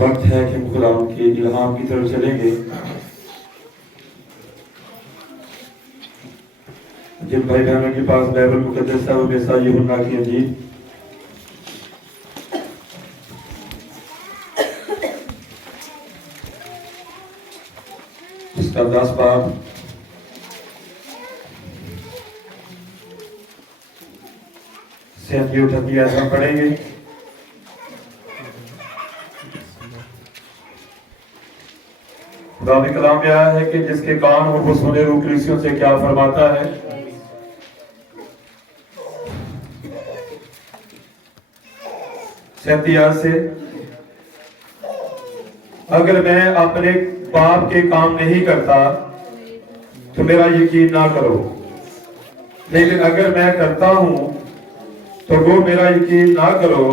وقت ہے کہ ہم خداوند کے الہام کی طرف چلیں گے. جن بھائی بہنوں کے پاس بائبل مقدس ہے وہ یسائی یوحنا کی انجیل اس کا 10 باب سے 38 آیات ہم پڑھیں گے. خدا بھی کلام میں آیا ہے کہ جس کے کان ہو وہ سنے روح کلیسیوں سے کیا فرماتا ہے. سے اگر میں اپنے باپ کے کام نہیں کرتا تو میرا یقین نہ کرو، لیکن اگر میں کرتا ہوں تو وہ میرا یقین نہ کرو،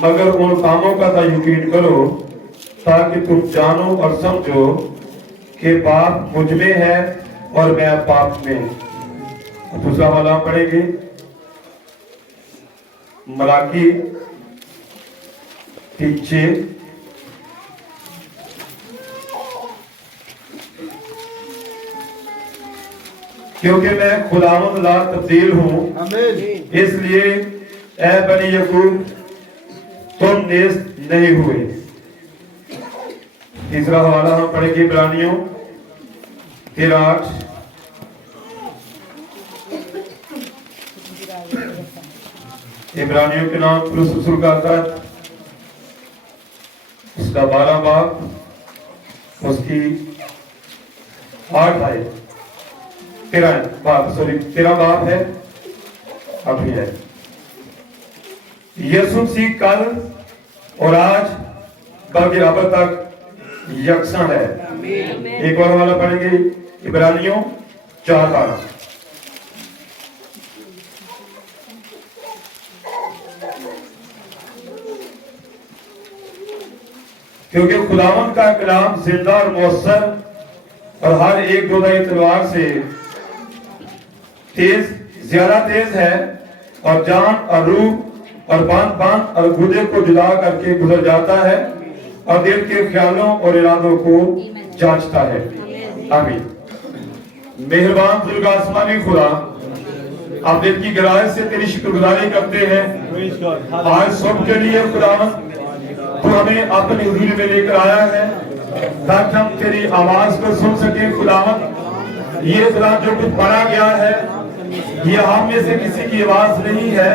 مگر ان کاموں کا تو یقین کرو تاکہ تم جانو اور سمجھو کہ باپ مجھ میں ہے اور میں باپ میں. دوسرا والا پڑھیں گے ملاکی 6. کیونکہ میں خداوند لا تبدیل ہوں، اس لیے اے بنی یعقوب تم نیز نہیں ہوئے. تیسرا حوالہ ہم پڑھیں گے عبرانیوں 13:8. عبرانیوں کے نام پولس رسول کا خط اس کا 12 باب اس کی 8 آیت 13 باب ہے. اب بھی ہے یسوع مسیح کل اور آج بلکہ اب تک یکساں ہے. ایک اور حوالہ پڑھیں گے عبرانیوں 4:12. کیونکہ خداوند کا کلام زندہ اور مؤثر اور ہر ایک دودائی تلوار سے زیادہ تیز ہے اور جان اور روح اور باندھ اور گردے کو جدا کر کے گزر جاتا ہے اور دل کے خیالوں اور ارادوں کو جانچتا ہے. آمین. مہربان بزرگ آسمانی خدا، آپ دل کی گہرائی سے تیری شکر گزاری کرتے ہیں آج صبح کے لیے. خداوند تو ہمیں اپنی حضور میں لے کر آیا ہے تاکہ ہم تیری آواز کو سن سکیں. خداوند یہ قرآن جو کچھ پڑھا گیا ہے یہ ہم میں سے کسی کی آواز نہیں ہے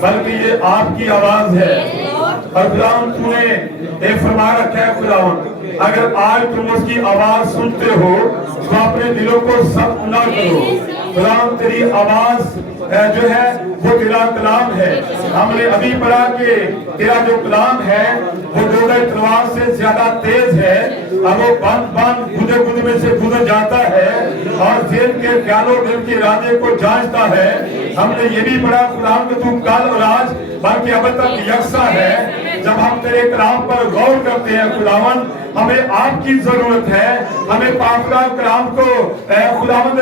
بلکہ یہ آپ کی آواز ہے. اور خداوند تو نے ایک فرما رکھا ہے خداوند اگر آج تم اس کی آواز سنتے ہو تو اپنے دلوں کو سخت نہ کرو خداوند تیری آواز جو ہے وہ تیرا کلام ہے ہم نے ابھی پڑھا کہ تیرا جو کلام ہے وہ دودھ تلوار سے زیادہ تیز ہے اور وہ بند گودے میں سے گزر جاتا ہے اور ذہن کے خیالوں دل کے ارادے کو جانچتا ہے ہم نے یہ بھی پڑھا خداوند کہ تو کل اور آج بلکہ اب تک یکساں ہے جب ہم تیرے کلام پر غور کرتے ہیں خداوند ہمیں آپ کی ضرورت ہے ہمیں پاک کلام کو خداوند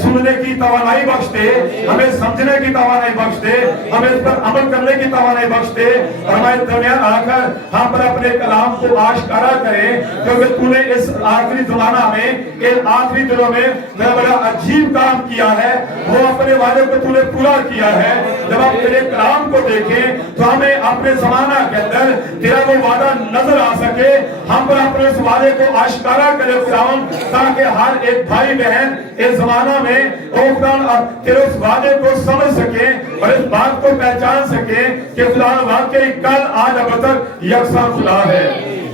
سننے کی توانائی بخش دے ہمیں سمجھنے کی توانائی بخش دے ہمیں اس پر عمل کرنے کی توانائی بخش دے اور ہمارے درمیان آ کر ہم پر اپنے کلام کو آشکارا کریں کیونکہ تو نے اس آخری زمانہ میں ان آخری دنوں میں بڑا عجیب کام کیا ہے وہ اپنے وعدے کو تو نے پورا کیا ہے جب ہم تیرے کلام کو دیکھیں تو ہمیں اپنے زمانہ کے اندر تیرا وہ وعدہ نظر آ سکے ہم پر اپنے اس وعدے کو آشکارا کرے خداوند تاکہ ہر ایک بھائی بہن اس زمانہ میں تیرے اس وعدے کو سمجھ سکے اور اس بات کو پہچان سکے کہ خداوند واقعی کل آج اب تک یکساں خدا ہے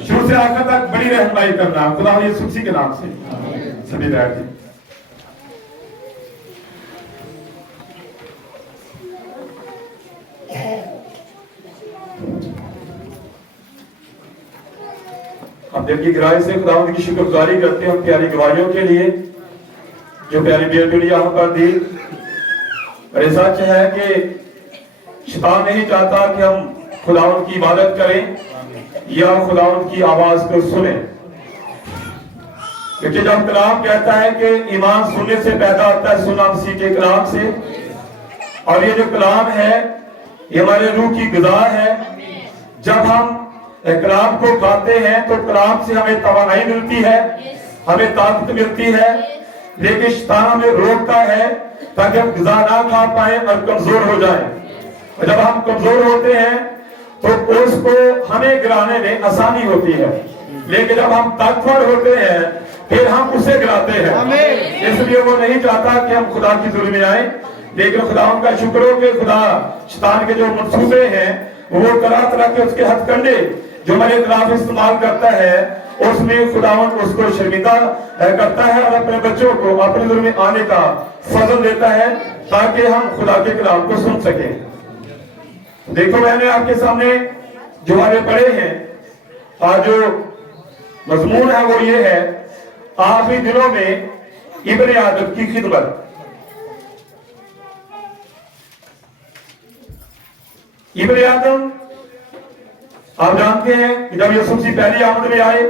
شروع سے آخر تک بڑی رہنمائی کرنا خداوند یسوع مسیح کے نام سے سبھی بیٹھ جائیں ہم دل کی گہرائی سے خداوند کی شکر گزاری کرتے ہیں پیاری گواہیوں کے لیے جو پیاری بیٹی یہاں پر دی اور یہ سچ ہے کہ شیطان نہیں چاہتا کہ ہم خداوند کی عبادت کریں یا خداوند کی آواز کو سنیں کیونکہ جب کلام کہتا ہے کہ ایمان سننے سے پیدا ہوتا ہے سنا مسیح کے کلام سے اور یہ جو کلام ہے یہ ہمارے روح کی غذا ہے جب ہم کلام کو کھاتے ہیں تو کلام سے ہمیں توانائی ملتی ہے ہمیں طاقت ملتی ہے لیکن شیطان ہمیں روکتا ہے تاکہ ہم غذا نہ کھا پائیں اور کمزور ہو جائیں اور جب ہم کمزور ہوتے ہیں تو اس کو ہمیں گرانے میں آسانی ہوتی ہے لیکن جب ہم طاقتور ہوتے ہیں پھر ہم اسے گراتے ہیں اس لیے وہ نہیں چاہتا کہ ہم خدا کی ظلم میں آئیں لیکن خدا ان کا شکر ہو کہ خدا شیطان کے جو منصوبے ہیں وہ طرح طرح کے اس کے ہتھ کنڈے جو ہمارے خلاف استعمال کرتا ہے اس میں خداوند اس کو شرمندہ کرتا ہے اور اپنے بچوں کو اپنے ظلم میں آنے کا فضل دیتا ہے تاکہ ہم خدا کے کلام کو سن سکیں دیکھو میں نے آپ کے سامنے جو ہمارے پڑھے ہیں آج جو مضمون ہے وہ یہ ہے آخری دنوں میں ابن آدم کی خدمت ابن آدم آپ جانتے ہیں کہ جب یسوع مسیح پہلی آمد میں آئے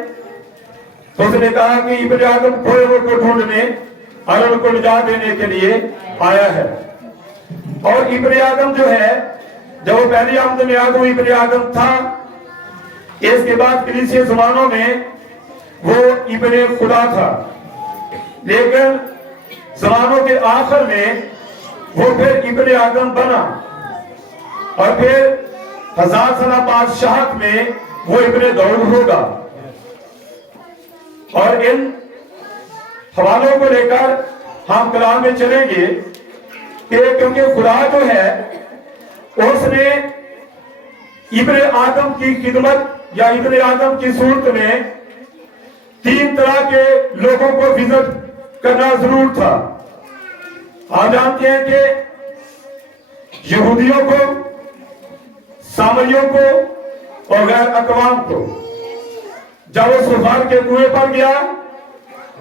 تو اس نے کہا کہ ابن آدم کھوئے ہوئے کو ڈھونڈنے اور ان کو نجات دینے کے لیے آیا ہے اور ابن آدم جو ہے جب وہ پہلی آمد میں آیا تو ابن آدم تھا اس کے بعد کلیسیا زمانوں میں وہ ابن خدا تھا لیکن زمانوں کے آخر میں وہ پھر ابن آدم بنا اور پھر 1000 سالہ بادشاہت میں وہ ابن داؤد ہوگا اور ان حوالوں کو لے کر ہم کلام میں چلیں گے کہ کیونکہ خدا جو ہے اس نے ابن آدم کی خدمت یا ابن آدم کی صورت میں 3 طرح کے لوگوں کو وزٹ کرنا ضرور تھا آپ جانتے ہیں کہ یہودیوں کو سامریوں کو اور غیر اقوام کو جب وہ سفار کے کنویں پر گیا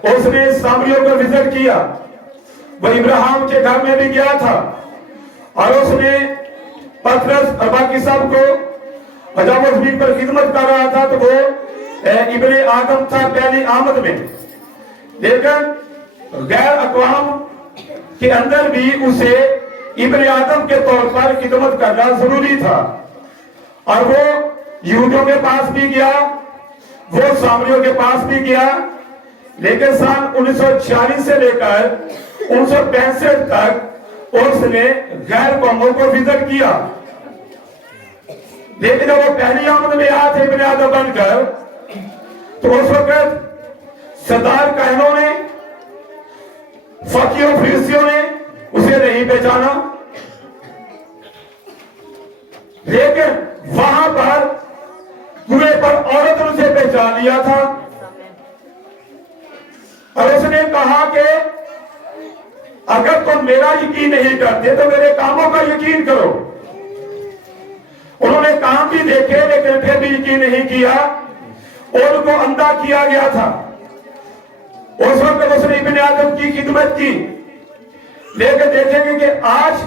اس نے سامریوں کو وزٹ کیا وہ ابراہیم کے گھر میں بھی گیا تھا اور اس نے پترس اور باقی سب کو جب وہ زمین پر خدمت کر رہا تھا تو وہ ابن آدم تھا پہلی آمد میں لیکن غیر اقوام کے اندر بھی اسے ابن آدم کے طور پر خدمت کرنا ضروری تھا اور وہ یہودیوں کے پاس بھی گیا وہ سامریوں کے پاس بھی گیا لیکن سال 1946 سے لے کر 1965 تک اس نے غیر قوموں کو وزٹ کیا لیکن جب وہ پہلی آمد میں آیا تھے ابن آدم بن کر تو اس وقت سردار کاہنوں نے فقیوں فریسیوں نے اسے نہیں پہچانا لیکن وہاں پر पहचान लिया था और उसने कहा कि अगर तुम मेरा यकीन नहीं करते तो मेरे कामों का यकीन करो। उन्होंने काम भी देखे लेकिन फिर भी यकीन नहीं किया, उनको अंधा किया गया था। उस वक्त उसने इब्ने आदम की खिदमत की, लेकिन देखेंगे कि आज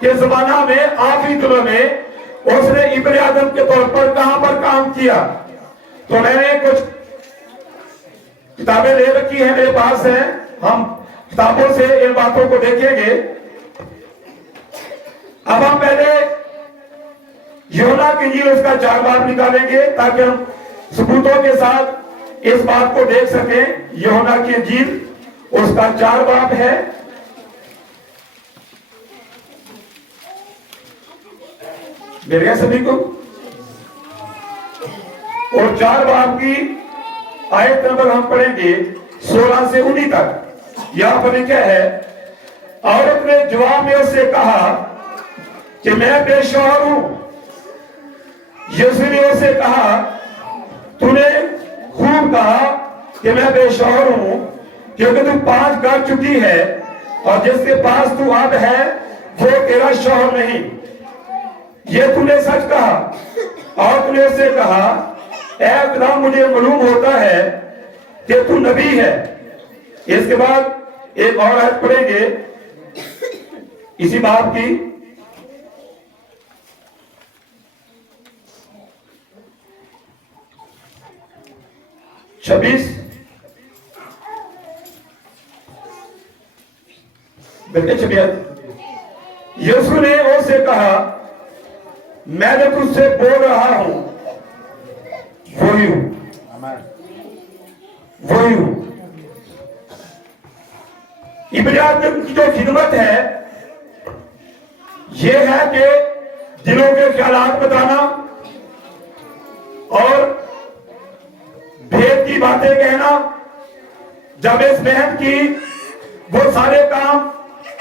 के जमाना में आखिरी दिनों में उसने इब्ने आदम के तौर पर कहां पर काम किया। तो मैंने कुछ किताबें ले रखी है, मेरे पास है, हम किताबों से इन बातों को देखेंगे। अब हम पहले यूहन्ना की इंजील उसका 4 बाब निकालेंगे ताकि हम सबूतों के साथ इस बात को देख सकें। यूहन्ना की इंजील उसका 4 बाब है। मिल गया सभी को? और 4 बाब की आयत नंबर हम पढ़ेंगे 16 से 19 तक। यहां पर लिखा है, औरत ने जवाब में उससे कहा कि मैं बेशौहर हूं। यीशु ने उससे कहा, तूने खूब कहा कि मैं बेशौहर हूं, क्योंकि तू 5 कर चुकी है और जिसके पास तू अब है वो तेरा शौहर नहीं। ये तूने सच कहा। और तूने उससे कहा, ऐ खुदा, मुझे मालूम होता है कि तू नबी है। इसके बाद एक और आयत पढ़ेंगे इसी बात की। छब्बीस बेटे 26। यीशु ने उससे कहा, मैं जो तुझसे बोल रहा हूं वही हूं, वही हूं। इब्ने आदम की जो खिदमत है ये है कि दिलों के ख्यालात बताना और भेद की बातें कहना। जब इस बहन की वो सारे काम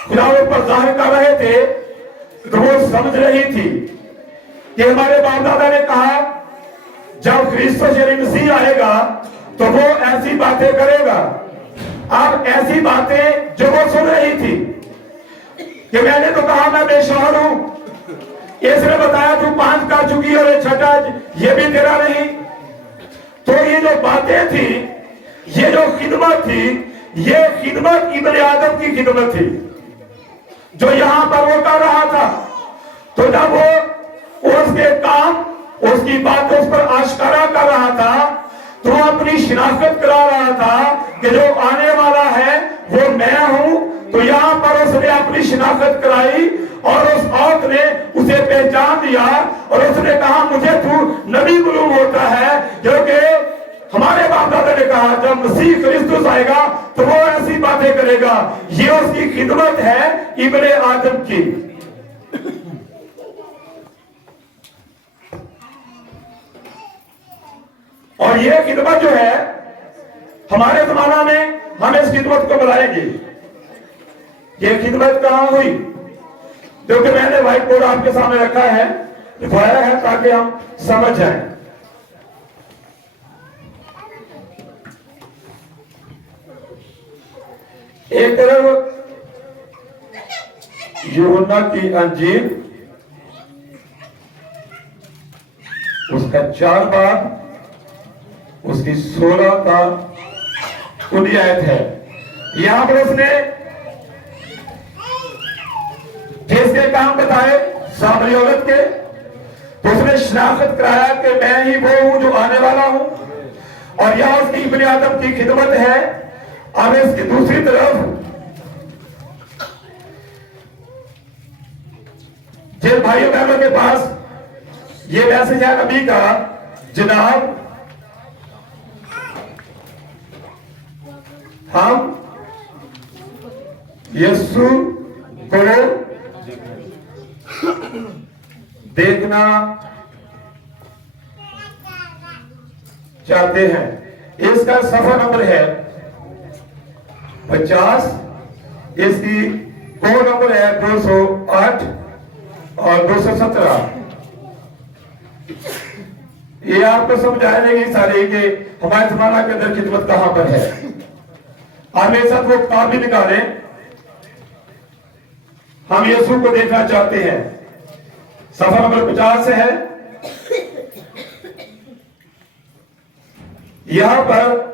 खुदा पर जाहिर कर रहे थे तो वो समझ रही थी कि हमारे बाप दादा ने कहा जब क्रिस्टोस यानी मसीह आएगा तो वो ऐसी बातें करेगा। अब ऐसी बातें जो वो सुन रही थी कि मैंने तो कहा मैं बेशौहर हूं, इसने बताया तू 5 कर चुकी और 6 ये भी तेरा नहीं। तो ये जो बातें थी, ये जो खिदमत थी, ये खिदमत इब्ने आदम की खिदमत थी जो यहां पर वो कर रहा था। तो जब वो उसके काम, उसकी बात उस पर आश्कारा कर रहा था तो अपनी शिनाख्त करा रहा था कि जो आने वाला है वो मैं हूं। तो यहां पर उसने अपनी शिनाख्त कराई और उस औरत ने उसे पहचान दिया और उसने कहा, मुझे तू नबी मालूम होता है, क्योंकि हमारे बाप दादा ने कहा जब मसीह क्रिस्टुस आएगा तो वो ऐसी बातें करेगा। ये उसकी खिदमत है इब्ने आदम की। और ये खिदमत जो है हमारे जमाना में हम इस खिदमत को बुलाएंगे। ये खिदमत कहां हुई? क्योंकि मैंने व्हाइट बोर्ड आपके सामने रखा है, दिखाया है ताकि हम समझ जाएं। एक तरफ यूहन्ना की अंजील उसका 4 बाब उसकी 16 का 19 आयत है। यहां पर उसने जिसके काम बताए सामरी औरत के, तो उसने शनाख्त कराया कि मैं ही वो हूं जो आने वाला हूं। और यहां उसकी इब्ने आदम की खिदमत है। अब इसकी दूसरी तरफ जिन भाइयों बहनों के पास ये मैसेज है नबी का, जनाब हम यीशु को देखना चाहते हैं। इसका सफा नंबर है 50, इसकी कोड नंबर है 208 और 217। ये आपको समझ आ जाएगी सारी कि हमारे जमाना के अंदर खिदमत कहां पर है। और मेरे साथ वो किताब भी निकाले, हम यीशु को देखना चाहते हैं। सफा नंबर 50 से है। यहां पर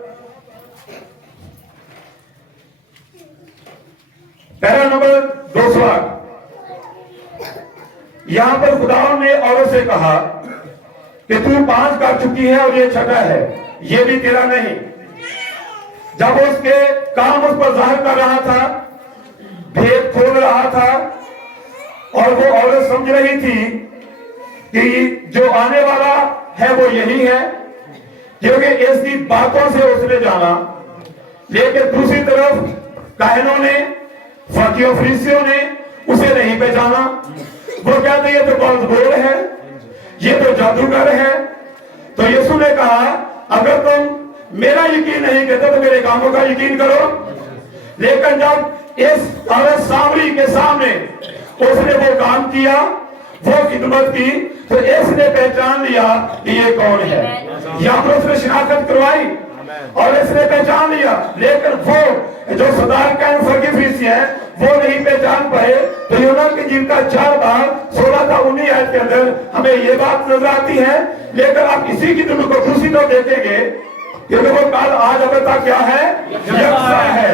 पैरा नंबर 208, यहां पर खुदावंद ने औरत से कहा कि तू 5 कर चुकी है और ये छठा है, ये भी तेरा नहीं। जब उसके काम उस पर जाहिर कर रहा था, भेद खोल रहा था, और वो औरत समझ रही थी कि जो आने वाला है वो यही है, क्योंकि इसकी बातों से उसने जाना। लेकिन दूसरी तरफ काहिनों ने, फकीरों फरीसियों ने उसे नहीं पहचाना। वो कहते ये तो बहुत बोल है, ये तो जादूगर है। तो यीशु ने कहा अगर तुम मेरा यकीन नहीं करते तो मेरे कामों का यकीन करो। लेकिन जब इस औरत सामरी के सामने उसने वो काम किया, वो खिदमत की, तो इसने पहचान लिया कि ये कौन है। यहाँ पर उसने शिनाख्त करवाई और इसने पहचान लिया। लेकिन वो जो सदार कैन फकीर फरीसी है वो नहीं पहचान पाए। तो यूहन्ना की इंजील का 4:16 था 19 आयत के अंदर हमें ये बात नजर आती है। लेकिन आप इसी की तुम को दूसरी तो देखेंगे क्योंकि वो काल आज अब तक क्या है, यकसा है।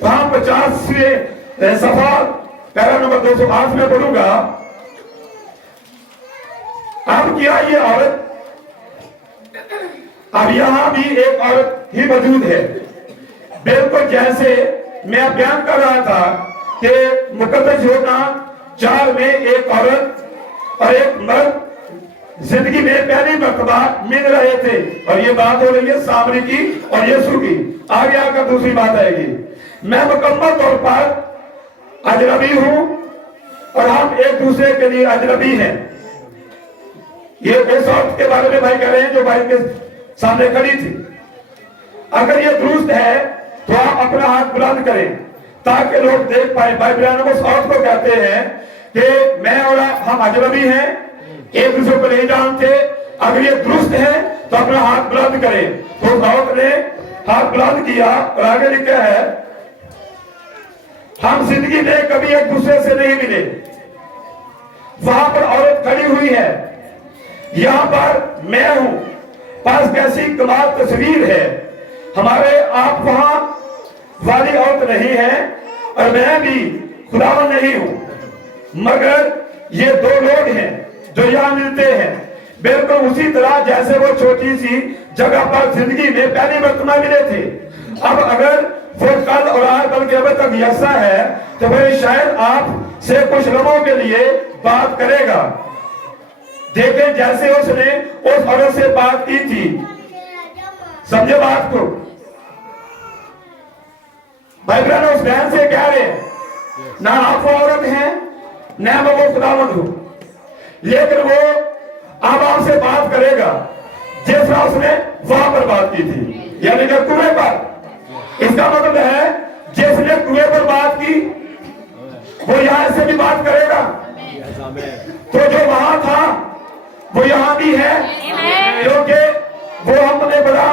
तो हम 50वें सफा पैरा नंबर 208 में पढ़ूंगा। अब क्या ये औरत, अब यहां भी एक औरत ही मौजूद है। बिल्कुल जैसे मैं बयान कर रहा था कि मुकद्दस यूहन्ना 4 में एक औरत और एक मर्द जिंदगी में पहली मर्तबा मिल रहे थे, और ये बात हो रही है सामरी की और यीशु की। आगे आकर दूसरी बात आएगी। मैं मुकम्मल तौर पर अजनबी हूं और हम एक दूसरे के लिए अजनबी हैं। ये इस औरत के बारे में भाई कह रहे हैं जो भाई के सामने खड़ी थी। अगर ये दुरुस्त है तो आप अपना हाथ बुलंद करें ताकि लोग देख पाए। भाई बयान उस औरत को कहते हैं कि मैं और हम अजनबी हैं, एक दूसरे को नहीं जानते। अगर ये दुरुस्त है तो अपना हाथ बुलंद करें। तो उस औरत ने हाथ बुलंद किया और आगे लिखा है हम जिंदगी में कभी एक दूसरे से नहीं मिले। वहां पर औरत खड़ी हुई है, यहां पर मैं हूं। पास कैसी कमाल तस्वीर है। हमारे आप वहां वाली औरत नहीं है और मैं भी खुदावन नहीं हूं, मगर ये दो लोग हैं जो यहां मिलते हैं। बिल्कुल उसी तरह जैसे वो छोटी सी जगह पर जिंदगी में पहली मर्तबा मिले थे। अब अगर वो कल और आज बल्कि अब तक यसा है तो भाई शायद आप से कुछ लम्हों के लिए बात करेगा। देखें जैसे उसने उस औरत से बात की थी, समझे बात को। भाई बहन उस बहन से कह रहे ना आप वो औरत हैं न मैं वो खुदावंद हूं, लेकिन वो अब आपसे बात करेगा जिस तरह उसने वहां पर बात की थी, यानी कि कुएं पर। इसका मतलब है जिसने कुएं पर बात की वो यहां से भी बात करेगा। तो जो वहां था वो यहां भी है, क्योंकि वो हमने बड़ा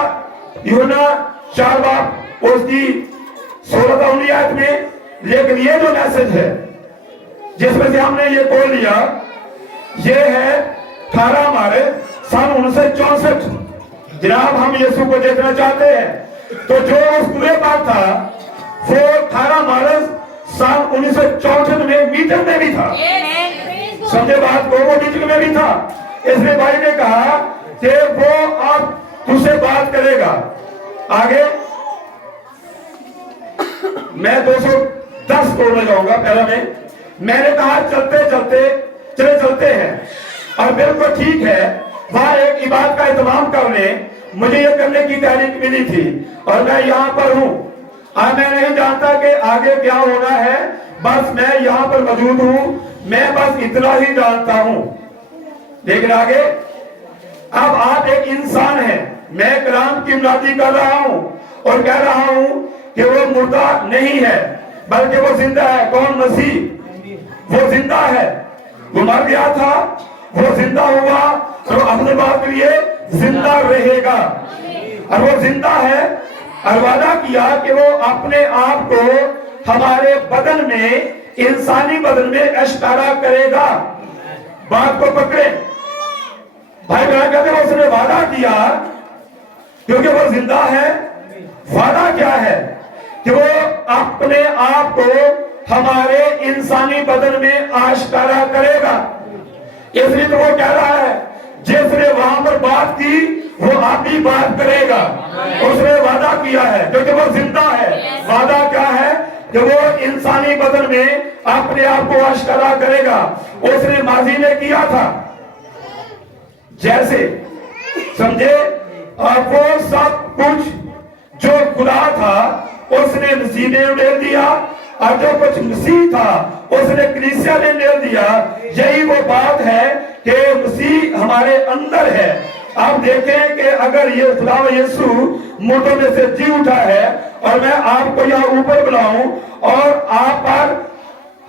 यूहन्ना 4 बाब उसकी 16 आयत में। लेकिन ये जो मैसेज है जिसमें से हमने ये बोल लिया, ये है 18 मार्च सन 1964। जनाब हम यीशु को देखना चाहते हैं। तो जो उस कुएं पर था वो 18 मार्च सन 1964 में मीटिंग में भी था। समझे बात को, वो मीटिंग में भी था। इसलिए भाई ने कहा कि वो अब तुझसे बात करेगा। आगे मैं 210 बोलने जाऊंगा। पहले मैंने कहा चलते चलते हैं, और बिल्कुल ठीक है। वहां एक इबादत का इंतजाम करने मुझे ये करने की तारीख मिली थी और मैं यहाँ पर हूँ। अब मैं नहीं जानता कि आगे क्या होना है, बस मैं यहाँ पर मौजूद हूँ। मैं बस इतना ही जानता हूँ। लेकिन आगे अब आप एक इंसान हैं, मैं कलाम की मुनादी कर रहा हूँ और कह रहा हूँ कि वो मुर्दा नहीं है बल्कि वो जिंदा है। कौन? मसीह। वो जिंदा है। वो मर गया था, वो जिंदा हुआ, तो अपने बात के लिए जिंदा रहेगा, और वो जिंदा है। और वादा किया कि वो अपने आप को हमारे बदन में, इंसानी बदन में इस्तारा करेगा। बात को पकड़े भाई बहन, कहते हैं उसने वादा किया क्योंकि वो जिंदा है। वादा क्या है कि वो अपने आप को हमारे इंसानी बदन में आश्कारा करेगा। इसलिए तो वो कह रहा है जिसने वहां पर बात की वो आप भी बात करेगा। उसने वादा किया है क्योंकि वो जिंदा है। वादा क्या है कि वो इंसानी बदन में अपने आप को आश्कारा करेगा। उसने माजी में किया था, जैसे समझे, और वो सब कुछ जो खुदा था उसने मसीह ने उड़ेल दिया, और जो कुछ मसीह था उसने कलीसिया ने ले दिया। यही वो बात है कि मसीह हमारे अंदर है। आप देखें कि अगर ये खुदा यीशु मुर्दों में से जी उठा है और मैं आपको यहाँ ऊपर बुलाऊं और आप पर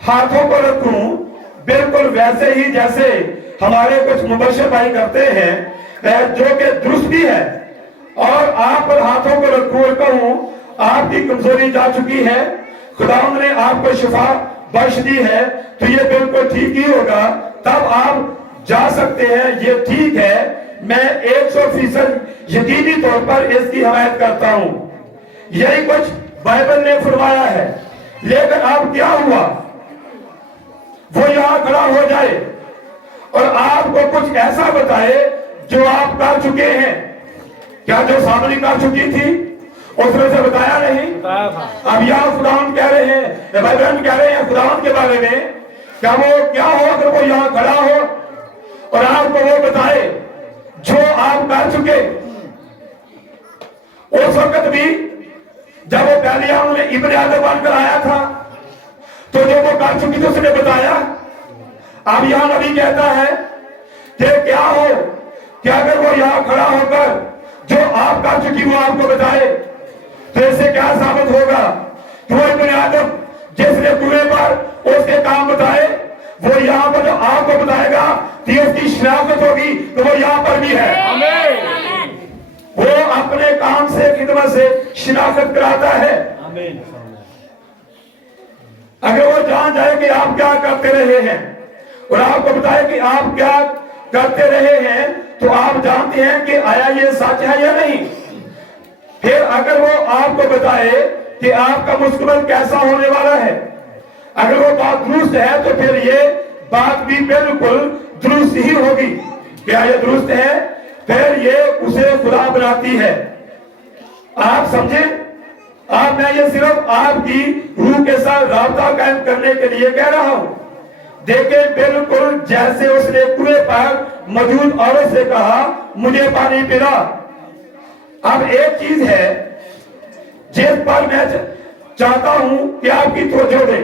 हाथों को रखूं, बिल्कुल वैसे ही जैसे हमारे कुछ मुबश्शिर भाई करते हैं, जो कि दुरुस्त भी है, और आप पर हाथों को रखूं और कहूं आपकी कमजोरी जा चुकी है, खुदावंद ने आपको शिफा बख्श दी है, तो ये बिल्कुल ठीक ही होगा, तब आप जा सकते हैं। ये ठीक है, मैं 100% यकीनी तौर पर इसकी हिमायत करता हूं। यही कुछ बाइबल ने फरमाया है। लेकिन अब क्या हुआ, वो यहां खड़ा हो जाए और आपको कुछ ऐसा बताए जो आप कर चुके हैं। क्या जो सामने कर चुकी थी उसने से बताया नहीं? अब यहाँ खुदावंद कह रहे हैं, भाई बहन कह रहे हैं खुदावंद के बारे में, क्या वो क्या हो अगर वो यहाँ खड़ा हो और आपको वो बताए जो आप कर चुके। उस वक्त भी जब वो पहले उन्होंने इब्न आदम बनकर आया था तो जो वो कर चुकी थी उसने बताया। अब यहाँ नबी कहता है कि क्या हो कि अगर वो यहाँ खड़ा होकर जो आप कर चुकी वो आपको बताए, तो इससे क्या साबित होगा कि वो इब्न आदम जिसने कुएं पर उसके काम बताए, वो यहाँ पर जो आपको बताएगा कि उसकी शनाख्त होगी, तो वो यहाँ पर भी है। आमीन। वो अपने काम से, खिदमत से शनाख्त कराता है। आमीन। अगर वो जान जाए कि आप क्या करते रहे हैं और आपको बताए कि आप क्या करते रहे हैं, तो आप जानते हैं कि आया ये सच है या नहीं। फिर अगर वो आपको बताए कि आपका मुस्तकबिल कैसा होने वाला है, अगर वो बात दुरुस्त है, तो फिर ये बात भी बिल्कुल दुरुस्त ही होगी। क्या ये दुरुस्त है? फिर ये उसे खुदा बनाती है। आप समझे? आप, मैं ये सिर्फ आपकी रूह के साथ राबता कायम करने के लिए कह रहा हूं। देखें, बिल्कुल जैसे उसने कुएं पर मौजूद औरत से कहा मुझे पानी पिला। अब एक चीज है जिस पर मैं चाहता हूं कि आपकी तवज्जो दे।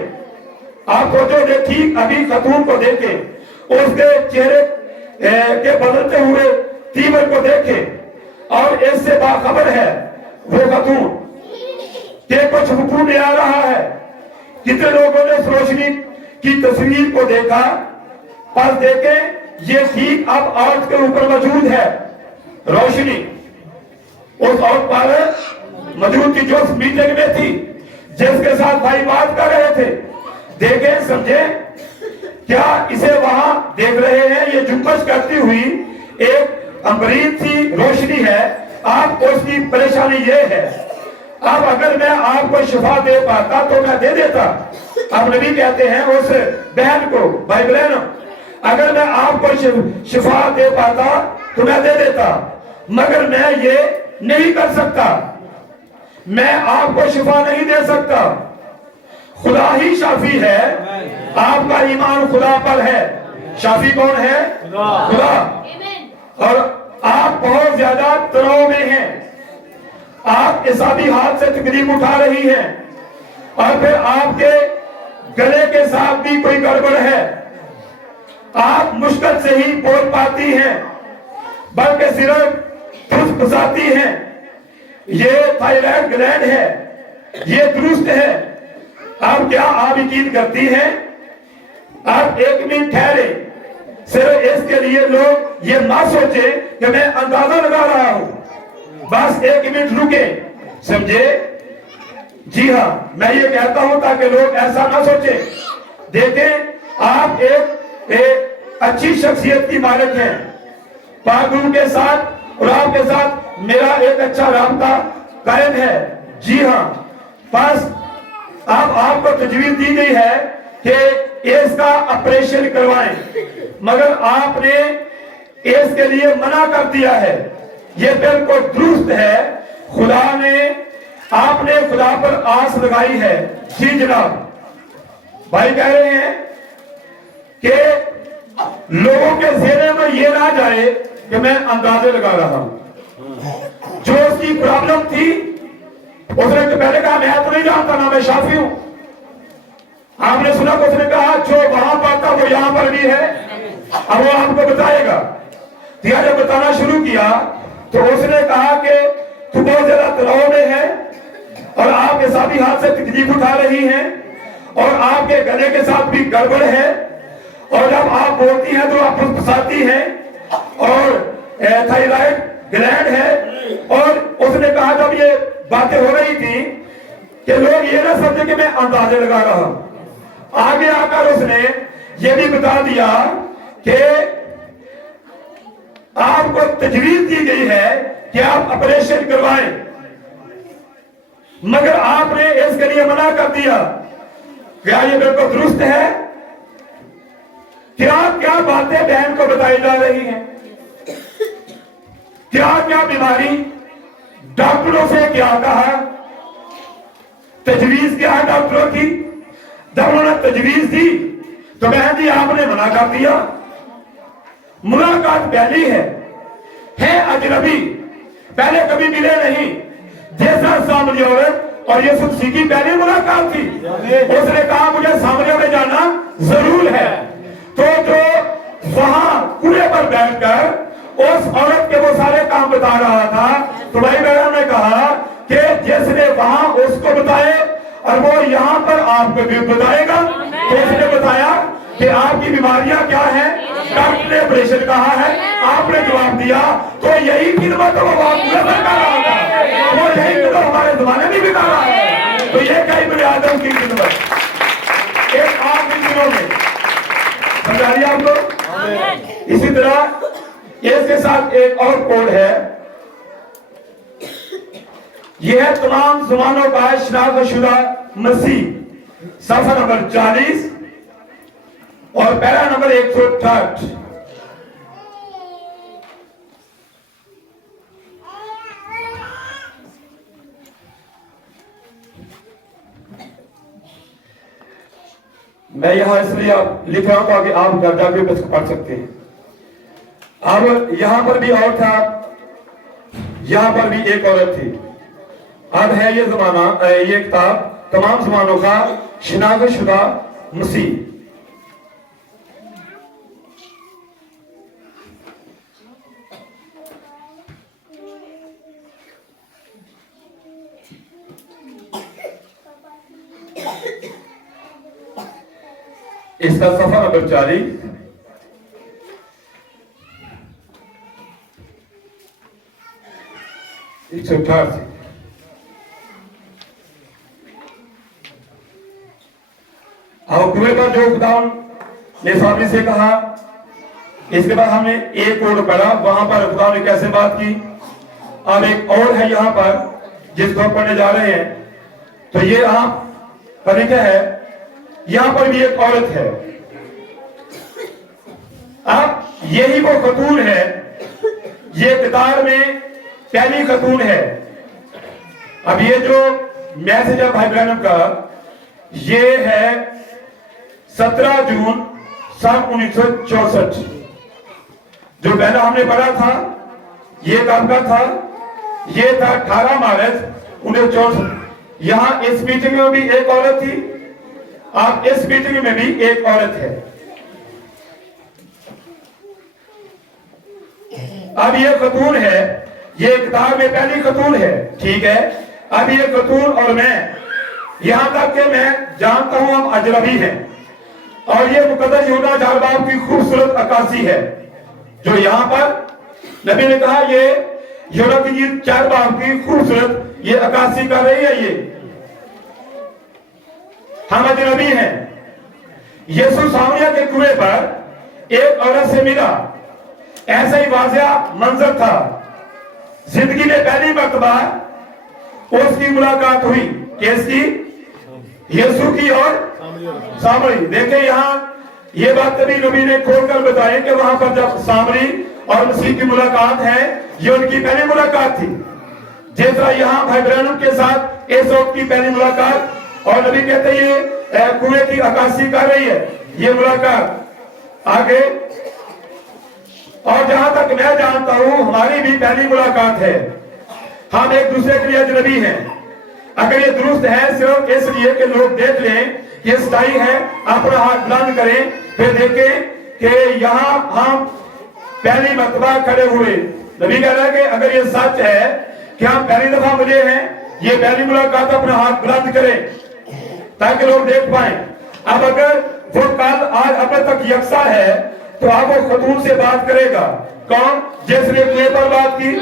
आप तवज्जो दे, ठीक अभी खतून को देखे, उसके चेहरे के बदलते हुए तीवर को देखे, और इससे बाखबर है वो खतून के कुछ हुक्म में आ रहा है। कितने लोगों ने रोशनी की तस्वीर को देखा, पर देखे ये ठीक अब औरत के ऊपर मौजूद है रोशनी। उस औरत पर मौजूद थी जो मीटिंग में थी, जिसके साथ भाई बात कर रहे थे। देखे, समझे, क्या इसे वहां देख रहे हैं? ये जुम्मश करती हुई एक अमरीत सी रोशनी है। आप उसकी परेशानी ये है, अब अगर मैं आपको शिफा दे पाता तो मैं दे देता। अब नबी कहते हैं उस बहन को, भाई बहन, अगर मैं आपको शिफा दे पाता तो मैं दे देता, मगर मैं ये नहीं कर सकता। मैं आपको शिफा नहीं दे सकता। खुदा ही शाफी है। आपका ईमान खुदा पर है। शाफी कौन है? खुदा। और आप बहुत ज्यादा तनाव में हैं। आप इसाबी हाथ से तकलीफ उठा रही हैं, और फिर आपके गले के साथ भी कोई गड़बड़ है। आप मुश्किल से ही बोल पाती हैं, बल्कि सिर्फ फुसफुसाती हैं। ये थायराइड ग्लैंड है, ये दुरुस्त है। अब क्या आप यकीन करती हैं? आप एक मिनट ठहरे, صرف اس کے لیے لوگ یہ نہ سوچے کہ میں اندازہ لگا رہا ہوں. بس ایک منٹ رکے, سمجھے؟ جی ہاں, میں یہ کہتا ہوں تاکہ لوگ ایسا نہ سوچے. دیکھیں آپ ایک اچھی شخصیت کی مالک ہیں, پاک روح کے ساتھ اور آپ کے ساتھ میرا ایک اچھا رابطہ قائم ہے. جی ہاں, بس اب آپ کو تجویز دی گئی ہے کہ اس کا آپریشن کروائیں, مگر آپ نے اس کے لیے منع کر دیا ہے. یہ بالکل درست ہے. خدا نے, آپ نے خدا پر آس لگائی ہے. جی جناب, بھائی کہہ رہے ہیں کہ لوگوں کے ذہن میں یہ نہ جائے کہ میں اندازے لگا رہا ہوں. جو اس کی پرابلم تھی, اس نے پہلے کہا میں تو نہیں جانتا نا, میں شافی ہوں. آپ نے سنا کہ اس نے کہا جو وہاں پر تھا وہ یہاں پر بھی ہے, اب وہ آپ کو بتائے گا. جب بتانا شروع کیا تو اس نے کہا کہ تو بہت زیادہ تناؤ میں ہے اور آپ کے ساتھی ہاتھ سے تکلیف اٹھا رہی ہیں اور آپ کے گلے کے ساتھ بھی گڑبڑ ہے, اور جب آپ بولتی ہیں تو آپ پھساتی ہیں, اور تھائرائڈ گلینڈ ہے. اور اس نے کہا جب یہ باتیں ہو رہی تھی کہ لوگ یہ نہ سمجھے کہ میں اندازے لگا رہا ہوں. آگے آ کر اس نے یہ بھی بتا دیا کہ آپ کو تجویز دی گئی ہے کہ آپ آپریشن کروائیں, مگر آپ نے اس کے لیے منع کر دیا. کیا یہ بالکل درست ہے؟ کیا کیا باتیں بہن کو بتائی جا رہی ہیں, کیا کیا بیماری, ڈاکٹروں سے کیا کہا, تجویز کیا ہے ڈاکٹروں کی. جب انہوں نے تجویز دی تو بہن جی آپ نے منع کر دیا. ملاقات پہلی ہے اجنبی, پہلے کبھی ملے نہیں. جیسا سامنے عورت اور یوسف سی کی پہلی ملاقات تھی. اس نے کہا مجھے سامنے میں جانا ضرور ہے. تو جو وہاں کنویں پر بیٹھ کر اس عورت کے وہ سارے کام بتا رہا تھا, تو بھائی بہن نے کہا کہ جس نے وہاں اس کو بتائے اور وہ یہاں پر آپ کو بھی بتائے گا. تو اس نے بتایا کہ آپ کی بیماریاں کیا ہیں, ڈاکٹر نے آپریشن کہا ہے, آپ نے جواب دیا. تو یہی خدمت وہ کر رہا تھا, وہ یہی خدمت ہمارے زمانے میں بھی کر رہا ہے. تو یہ کئی بنی آدم کی خدمت ایک آپ کے دنوں میں سمجھا لیا آپ لوگ. اسی طرح اس کے ساتھ ایک اور کوڈ ہے, یہ ہے تمام زمانوں کا شناخت شدہ مسیح, صفحہ نمبر 40 اور پیرا نمبر 168. میں یہاں اس لیے لکھ رہا ہوں تاکہ آپ گھر جا کے بس پڑھ سکتے ہیں. اب یہاں پر بھی اور تھا, یہاں پر بھی ایک عورت تھی. اب ہے یہ زمانہ, یہ کتاب تمام زمانوں کا شناخت شدہ مسیح. اس کا صفحہ نمبر 40 188. اب کنویں پر جو خدا نے صابری سے کہا, اس کے بعد ہم نے ایک کوڈ پڑھا, وہاں پر خدا نے کیسے بات کی. اب ایک اور ہے یہاں پر جس کو ہم پڑھنے جا رہے ہیں. تو یہ آپ پڑھیں کیا ہے, یہاں پر بھی ایک عورت ہے. اب یہی وہ خاتون ہے, یہ قطار میں پہلی خاتون ہے. اب یہ جو میسج ہے بھائی بہنوں کا, یہ ہے 17 جون سن 1964. جو پہلا ہم نے پڑھا تھا یہ کب کا تھا, یہ تھا 18 مارچ 1964. یہاں اس میٹنگ میں بھی ایک عورت تھی, آپ اس میٹنگ میں بھی ایک عورت ہے. اب یہ خاتون ہے, یہ کتاب میں پہلی خاتون ہے, ٹھیک ہے. اب یہ خاتون اور میں, یہاں تک کہ میں جانتا ہوں ہم اجنبی ہیں, और ये मुकद्दस यूहन्ना 4 बाब की खूबसूरत अक्कासी है जो यहाँ पर नबी ने कहा। ये यूहन्ना की 4 बाब की खूबसूरत ये अक्कासी कर रही है। ये हम अजनबी हैं। यीशु सामरिया के कुएं पर एक औरत से मिला। ऐसा ही वाज़िया मंजर था। जिंदगी में पहली मर्तबा उसकी मुलाकात हुई। किसकी? यीशु की और सामरी। देखे यहाँ ये बात कभी नबी ने खोलकर बताई कि वहां पर जब सामरी और मसीह की मुलाकात है, ये उनकी पहली मुलाकात थी। जिस तरह यहाँ भाई ब्रैनम के साथ इस वक्त की पहली मुलाकात, और नबी कहते ये कुएं की अक्कासी कर रही है ये मुलाकात आगे। और जहां तक मैं जानता हूं हमारी भी पहली मुलाकात है। हम एक दूसरे के लिए अजनबी हैं। अगर ये दुरुस्त है सिर्फ इसलिए कि लोग देख लें ये सच्चाई है, अपना हाथ बुलंद करें, फिर देखें कि यहाँ हम पहली मर्तबा खड़े हुए। नबी कह रहा है कि अगर ये सच है कि हम पहली दफा मिले हैं, ये पहली मुलाकात, अपना हाथ बुलंद करें ताकि लोग देख पाए। अब अगर वो कल आज अब तक यकसा है तो आप वो खतून से बात करेगा। कौन? जिसने कुएं पर बात की,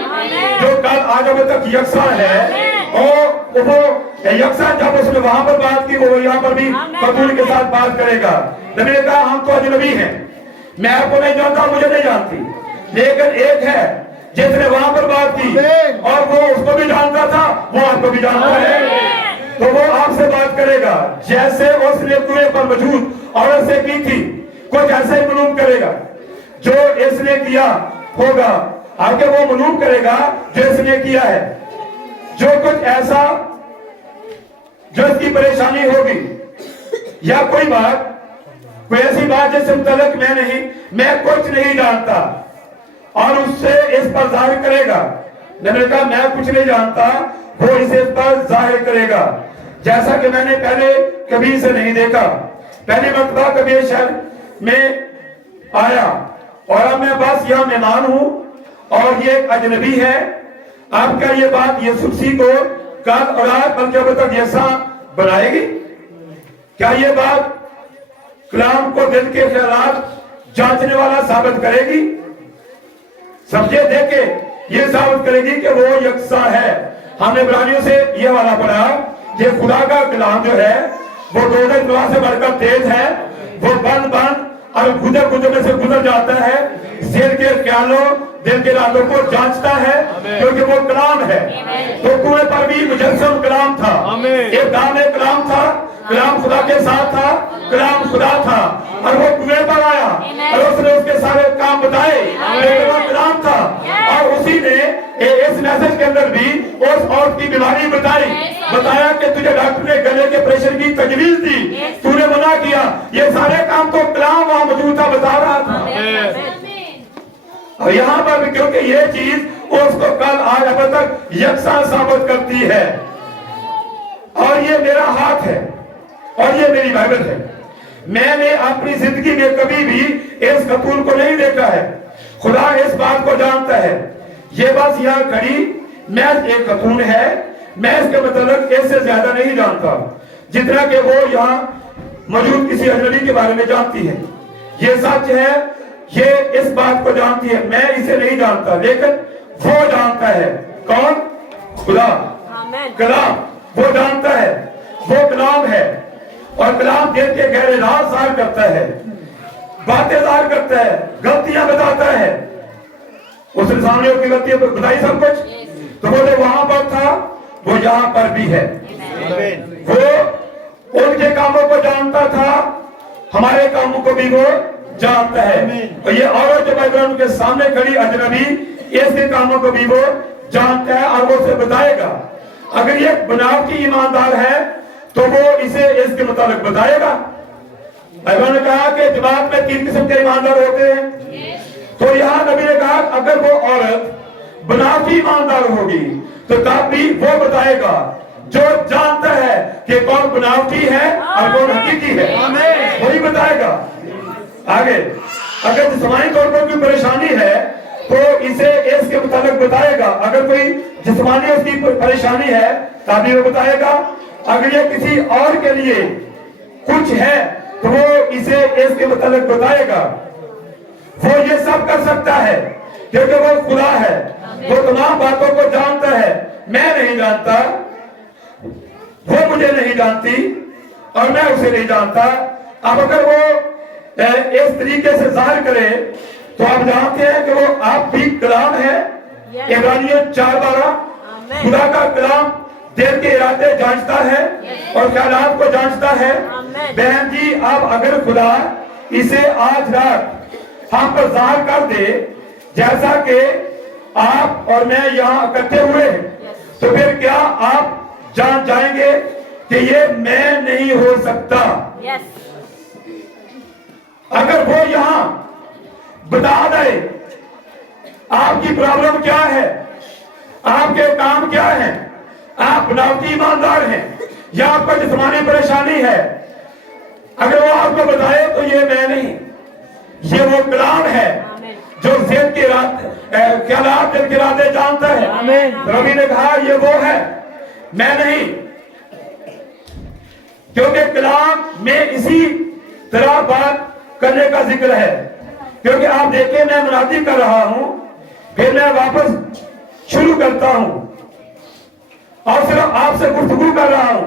जो कल आज अब तक यकसा है, और वो यकसा जब उसने वहां पर बात की वो यहाँ पर भी खतून के साथ बात करेगा। नबी ने कहा हम तो अजनबी हैं, मैं आपको नहीं जानता, मुझे नहीं जानती, लेकिन एक है जिसने वहां पर बात की और वो उसको भी जानता था, वो आपको भी जानता है, तो वो आपसे बात करेगा। जैसे उसने कुएं पर मौजूद औरत से की थी, कुछ ऐसा ही मालूम करेगा जो इसने किया होगा। आगे वो मालूम करेगा जो इसने किया है। जो कुछ ऐसा जो इसकी परेशानी होगी या कोई बात, कोई ऐसी बात जिससे मुतल्लिक मैं कुछ नहीं जानता, और उससे इस पर जाहिर करेगा। मैंने कहा मैं कुछ नहीं जानता, वो इसे इस पर जाहिर करेगा। जैसा कि मैंने पहले कभी इसे नहीं देखा, पहली मर्तबा कभी शहर में आया और अब मैं बस यहाँ मेहमान हूँ और ये एक अजनबी है। आप क्या ये बात यीशु मसीह को कल और आज बल्कि अब तक यसा बनाएगी? क्या ये बात कलाम को दिल के ख्यालात जांचने वाला साबित करेगी? समझे देखे ये साबित करेगी कि वो यकसा है। हमने इब्रानियों से ये वाला पढ़ा कि खुदा का कलाम जो है वो दो से बढ़कर तेज है, वो बंद और गुजर में से गुजर जाता है, दिल के ख्यालों दिल के इरादों को जांचता है, क्योंकि वो कलाम है। तो कुएं पर भी मुजस्सम कलाम था, एक दाम कलाम था, कलाम खुदा के साथ था, कलाम खुदा था, और वो कुएं पर आया और उसने उसके सारे काम बताए, वो कलाम था। और उसी ने इस मैसेज के अंदर भी उस औरत की बीमारी बताया कि तुझे डॉक्टर ने गले के प्रेशर की तजवीज दी, तूने मना किया। ये सारे काम तो कलाम वहां मौजूद था, बता रहा था। और यहाँ पर भी क्योंकि ये चीज उसको कल आज अब तक यकसा साबित करती है। और ये मेरा हाथ है और ये मेरी बाइबल है। मैंने अपनी जिंदगी में कभी भी इस खतून को नहीं देखा है। खुदा इस बात को जानता है। ये बस यहाँ खड़ी मैं एक खतून है, मैं इसके मतलब इससे ज्यादा नहीं जानता जितना कि वो यहाँ मौजूद किसी अजनबी के बारे में जानती है। ये सच है, ये इस बात को जानती है, मैं इसे नहीं जानता, लेकिन वो जानता है। कौन? खुदा। कलाम वो जानता है, वो कलाम है। और कलाम दिल के गहरे राज जाहिर करता है, बातें जाहिर करता है, गलतियां बताता है। उसने सामने की गलतियां बताई सब कुछ, तो वो जो वहां पर था वो यहाँ पर भी है। वो उनके कामों को जानता था, हमारे कामों को भी वो जानता है। और ये औरत जो बाइबल के सामने खड़ी अजनबी, इसके कामों को भी वो जानता है और वो उसे बताएगा। अगर ये बनावटी ईमानदार है तो वो इसे इसके मुताबिक बताएगा। बाइबल ने कहा कि जमात में 3 किस्म के ईमानदार होते हैं। तो यहाँ नबी ने कहा अगर वो औरत बनावटी ईमानदार होगी तो तब भी वो बताएगा, जो जानता है कि कौन बनावटी है और कौन हकीकी है, वही बताएगा। आगे अगर जिस्मानी तौर पर कोई परेशानी है तो इसे इसके मुताबिक बताएगा। अगर कोई जिस्मानी उसकी परेशानी है तभी वो बताएगा। अगर ये किसी और के लिए कुछ है तो वो इसे इसके मतलब बताएगा। वो ये सब कर सकता है क्योंकि वो खुदा है, वो तमाम बातों को जानता है। मैं नहीं जानता, वो मुझे नहीं जानती और मैं उसे नहीं जानता। अब अगर वो इस तरीके से जाहिर करे तो आप जानते हैं कि वो आप भी कलाम है। इब्रानियों 4:12 खुदा का कलाम दिल के इरादे जांचता है और ख्यालात को जांचता है। बहन जी, अब अगर खुदा इसे आज रात हम पर जाहिर कर दे जैसा कि आप और मैं यहाँ इकट्ठे हुए हैं, तो फिर क्या आप जान जाएंगे कि ये मैं नहीं हो सकता। अगर वो यहाँ बता दे आपकी प्रॉब्लम क्या है, आपके काम क्या है, आप बनावटी ईमानदार हैं या आपको जिस्मानी परेशानी है, अगर वो आपको बताए तो ये मैं नहीं, ये वो कलाम है जो दिल के ख्यालात दिल के इरादे जानता है। रवि ने कहा ये वो है, मैं नहीं, क्योंकि कलाम में इसी तरह बात करने का जिक्र है। क्योंकि आप देखें मैं मुनादी कर रहा हूं, फिर मैं वापस शुरू करता हूं और सिर्फ आपसे गुफ्तगू कर रहा हूं,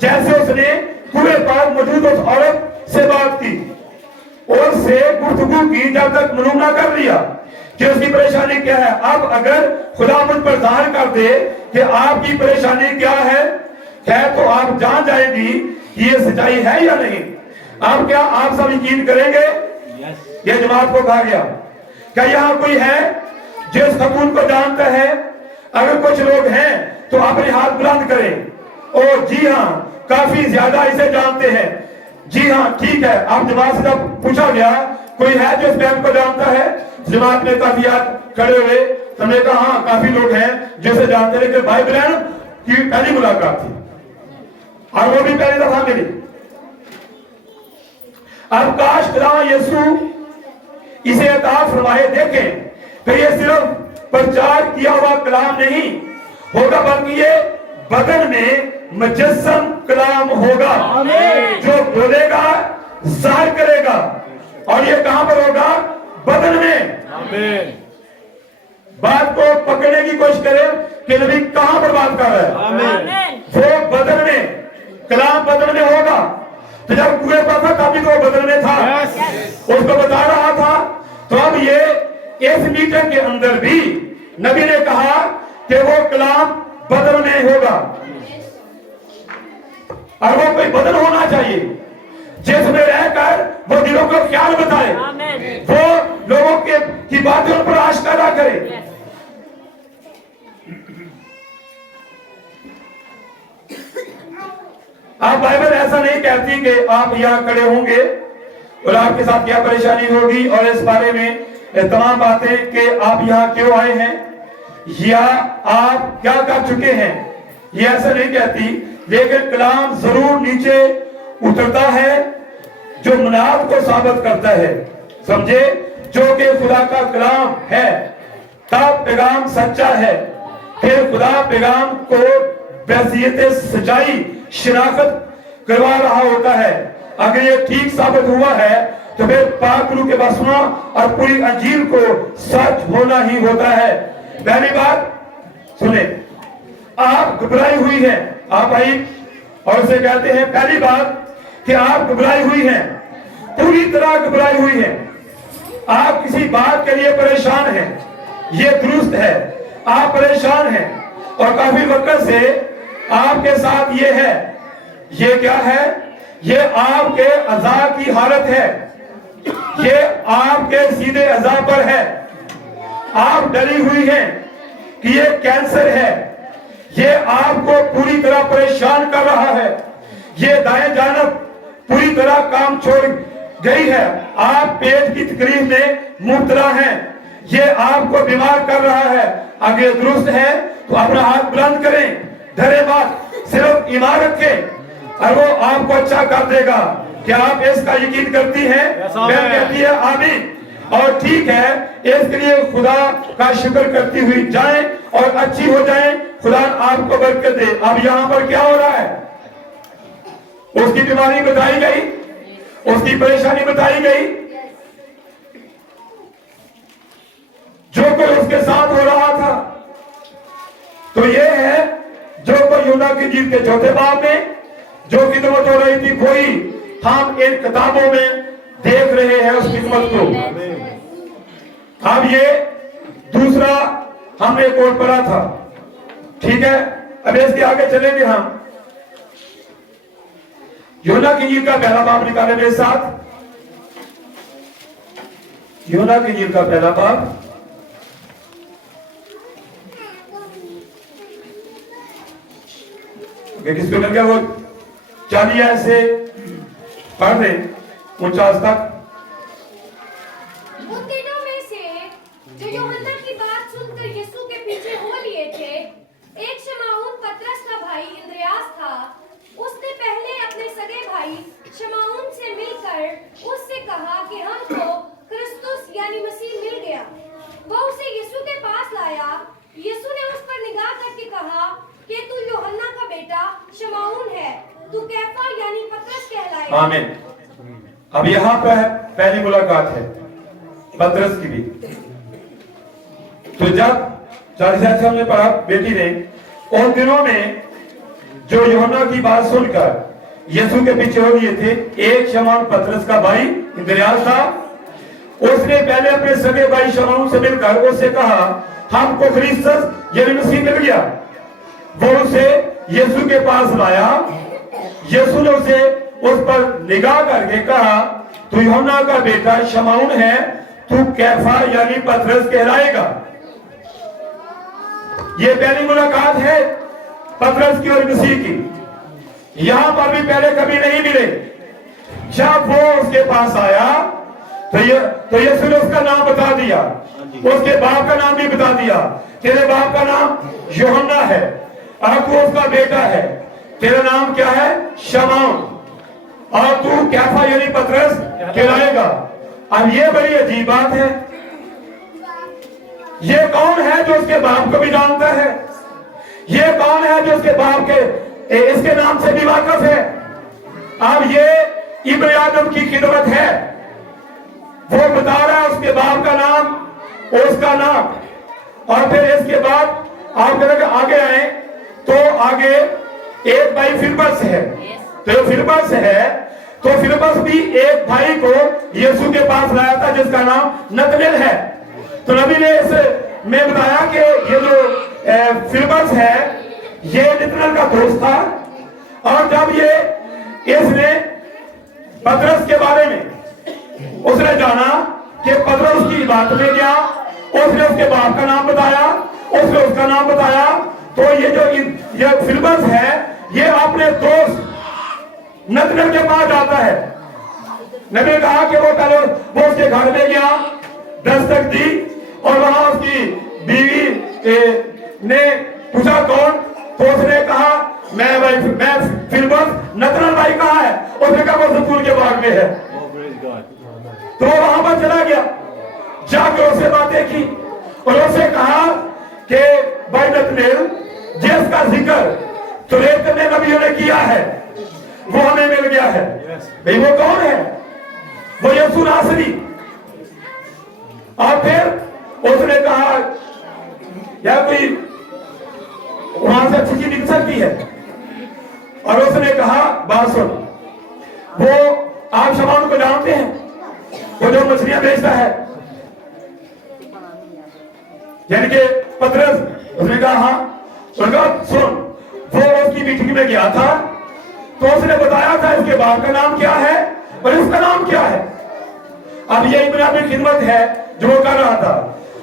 जैसे उसने कुएं पर मौजूद उस औरत से बात की और से गुफ्तगू की जब तक मालूम ना कर लिया कि उसकी परेशानी क्या है। अब अगर खुदा मुझ पर जाहिर कर दे कि आपकी परेशानी क्या है तो आप जान जाएंगी कि ये सच्चाई है या नहीं। अब क्या आप सब यकीन करेंगे? ये जमात को कहा गया, क्या यहाँ कोई है जो इस खतून को जानता है? अगर कुछ लोग हैं तो अपने हाथ बुलंद करें। और जी हाँ, काफी ज्यादा इसे जानते हैं। जी हाँ, ठीक है। अब जमात से जब पूछा गया कोई है जो इस बैन को जानता है, जमात में काफी हाथ खड़े हुए, हमने कहा हाँ काफी लोग हैं जिसे जानते, लेकिन भाई बहन की पहली मुलाकात थी और वो भी पहली दफा मिली। अब काश खुदा यीशु इसे अता फरमाए। देखें, तो ये सिर्फ प्रचार किया हुआ कलाम नहीं होगा, बल्कि ये बदन में मुजस्सम कलाम होगा जो बोलेगा, जाहिर करेगा। और ये कहां पर होगा? बदन में। बात को पकड़ने की कोशिश करें कि नबी कहां पर बात कर रहा है। वो बदन में, कलाम बदन में होगा। तो जब कुएं पर था तभी तो बदन में था, उसको बता रहा था। तो अब ये इस मीटिंग के अंदर भी नबी ने कहा कि वो कलाम बदन में होगा और वो कोई बदन होना चाहिए जिसमें रहकर वो दिलों को ख्याल बताए, वो लोगों की बातों पर आश्कारा करे। आप बाइबल ऐसा नहीं कहती कि आप यहाँ खड़े होंगे और आपके साथ क्या परेशानी होगी और इस बारे में तमाम बातें कि आप यहाँ क्यों आए हैं या आप क्या कर चुके हैं, ये ऐसा नहीं कहती। लेकिन कलाम जरूर नीचे उतरता है जो मुनाद को साबित करता है, समझे, जो कि खुदा का कलाम है, तब पैगाम सच्चा है। फिर खुदा पैगाम को बहसीयत सच्चाई शिनाख्त करवा रहा होता है। अगर ये ठीक साबित हुआ है तो फिर पाक रूह के बसमा और पूरी अंजील को सच होना ही होता है। पहली बात सुने, आप घबराई हुई हैं, आप आई और उसे कहते हैं पहली बात कि आप घबराई हुई हैं, पूरी तरह घबराई हुई हैं। आप किसी बात के लिए परेशान हैं, ये दुरुस्त है, आप परेशान हैं और काफी वक्त से आपके साथ ये है। ये क्या है? ये आपके अज़ा की हालत है, ये आपके सीधे अज़ा पर है। आप डरी हुई हैं कि ये कैंसर है, ये आपको पूरी तरह परेशान कर रहा है, ये दाएं जानब पूरी तरह काम छोड़ गई है, आप पेट की तकलीफ में मुब्तला हैं, ये आपको बीमार कर रहा है। अगर दुरुस्त है तो अपना हाथ बुलंद करें, धरे बात, सिर्फ ईमान रखें और वो आपको अच्छा कर देगा। क्या आप इसका यकीन करती हैं? मैं कहती है आमीन। और ठीक है, इसके लिए खुदा का शुक्र करती हुई जाएं और अच्छी हो जाएं, खुदा आपको बरकत दे। अब यहाँ पर क्या हो रहा है? उसकी बीमारी बताई गई उसकी परेशानी बताई गई, जो कोई उसके साथ हो रहा था। तो ये है जो कोई यूहन्ना की इंजील के चौथे बाब में जो खिदमत हो रही थी, कोई हम इन किताबों में देख रहे हैं उस खिदमत को। अब ये दूसरा हमने एक और पढ़ा था, ठीक है। अब इसके आगे चलेंगे हम। यूहन्ना की इंजील का पहला बाब निकाले मेरे साथ। यूहन्ना की इंजील का पहला बाब, किसको लग गया वो 40 से पढ़ रहे 49 तक। उन दिनों में से जो यूहन्ना की बात सुनकर यीशु के पीछे हो लिए थे, एक शमौन पतरस का भाई इंद्रियास था। उसने पहले अपने सगे भाई शमौन से मिलकर उससे कहा कि हमको क्रिस्तुस यानी मसीह मिल गया। वह उसे यीशु के पास लाया। यीशु ने उस पर निगाह करके कहा कि तू यूहन्ना का बेटा शमौन है, तू कैफा यानी पतरस कहलाएगा। आमीन। अब यहाँ पर पहली मुलाकात है पतरस की भी। तो जब 40 हमने पढ़ा बेटी ने, उन दिनों में जो यूहन्ना की बात सुनकर यीशु के पीछे हो लिए थे, एक शमौन पतरस का भाई इंद्रियास था। उसने पहले अपने सगे भाई शमौन से मिलकर उससे कहा हमको क्रिस्तुस यानी मसीह मिल गया। वो उसे यीशु के पास लाया। यीशु ने उसे उस पर निगाह करके कहा तू यूहन्ना का बेटा शमौन है, तू कैफा यानी पतरस कहलाएगा। ये पहली मुलाकात है पतरस की और मसीह की। यहां पर भी पहले कभी नहीं मिले। जब वो उसके पास आया तो यीशु ने उसका नाम बता दिया, उसके बाप का नाम भी बता दिया। तेरे बाप का नाम यूहन्ना है और तू उसका बेटा है। तेरा नाम क्या है? शमौन, और तू कैफा यानी पतरस कहलाएगा। अब ये बड़ी अजीब बात है। ये कौन है जो उसके बाप को भी जानता है? ये कौन है जो उसके बाप के इसके नाम से भी वाकिफ है? अब ये इब्न आदम की खिदमत है। वो बता रहा है उसके बाप का नाम, उसका नाम। और फिर इसके बाद आप आगे आए तो आगे एक भाई फिलिप्पस है। तो फिलिप्पस है, तो फिलिप्पस भी एक भाई को यीशु के पास लाया था जिसका नाम नतनेल है। तो नबी ने इस में बताया कि ये जो फिलिप्पस है ये नतनेल का दोस्त था। और जब ये इसने पतरस के बारे में उसने जाना कि पतरस की बात में गया, उसने उसके बाप का नाम बताया, उसने उसका नाम बताया। तो ये फिलिप्पस है, ये अपने दोस्त नतनेल के पास जाता है। नबी ने कहा कि वो उसके घर में गया, दस्तक दी और वहां उसकी बीवी ने पूछा कौन? तो उसने कहा मैं फिलिप्पस। नतनेल भाई कहाँ है? उसने कहा वो ज़ैतून के बाग में है। तो वहां पर चला गया, जाकर उससे बातें की और उससे कहा कि भाई नतनेल, जिसका जिक्र तुरेत में नबियों ने किया है वो हमें मिल गया है। भाई वो कौन है? वो यीशु नासरी। और फिर उसने कहा या कोई वहां से अच्छी चीज निकल सकती है। और उसने कहा बात सुन, वो आप शमौन को जानते हैं, वो जो मछलियां बेचता है, यानी कि पतरस। उसने कहा हाँ। उसने कहा सुन, वो उसकी मीटिंग में गया था तो उसने बताया था इसके बाप का नाम क्या है और इसका नाम क्या है। अब ये इब्न आदम की खिदमत है जो वो कर रहा था।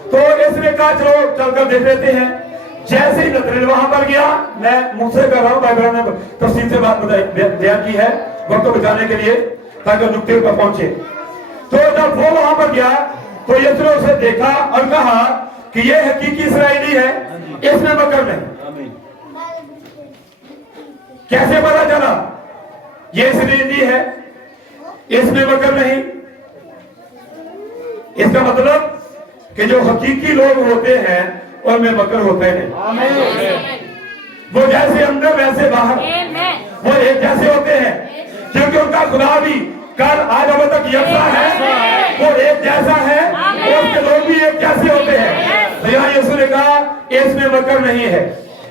तो इसने कहा चलो चलकर देख लेते हैं। जैसे ही नतनेल वहां पर गया, मैं मुझसे कर रहा हूं, बाइबल ने तफसील से बात बयान की है वक्त को बचाने के लिए ताकि नुक्ते पर पहुंचे। तो जब वो वहां पर गया तो यीशु ने उसे देखा और कहा कि ये हकीकी इस्राएली है, इसमें मकर नहीं। कैसे पता चला ये इस्राएली है, इसमें मकर नहीं? इसका मतलब कि जो हकीकी लोग होते हैं उनमें मकर होते हैं। वो जैसे अंदर वैसे बाहर, वो एक जैसे होते हैं क्योंकि उनका खुदा भी कल आज अब तक यकसा है, वो एक जैसा है, उसके लोग भी एक जैसे होते हैं। तो यहाँ यीशु ने कहा इसमें मकर नहीं है,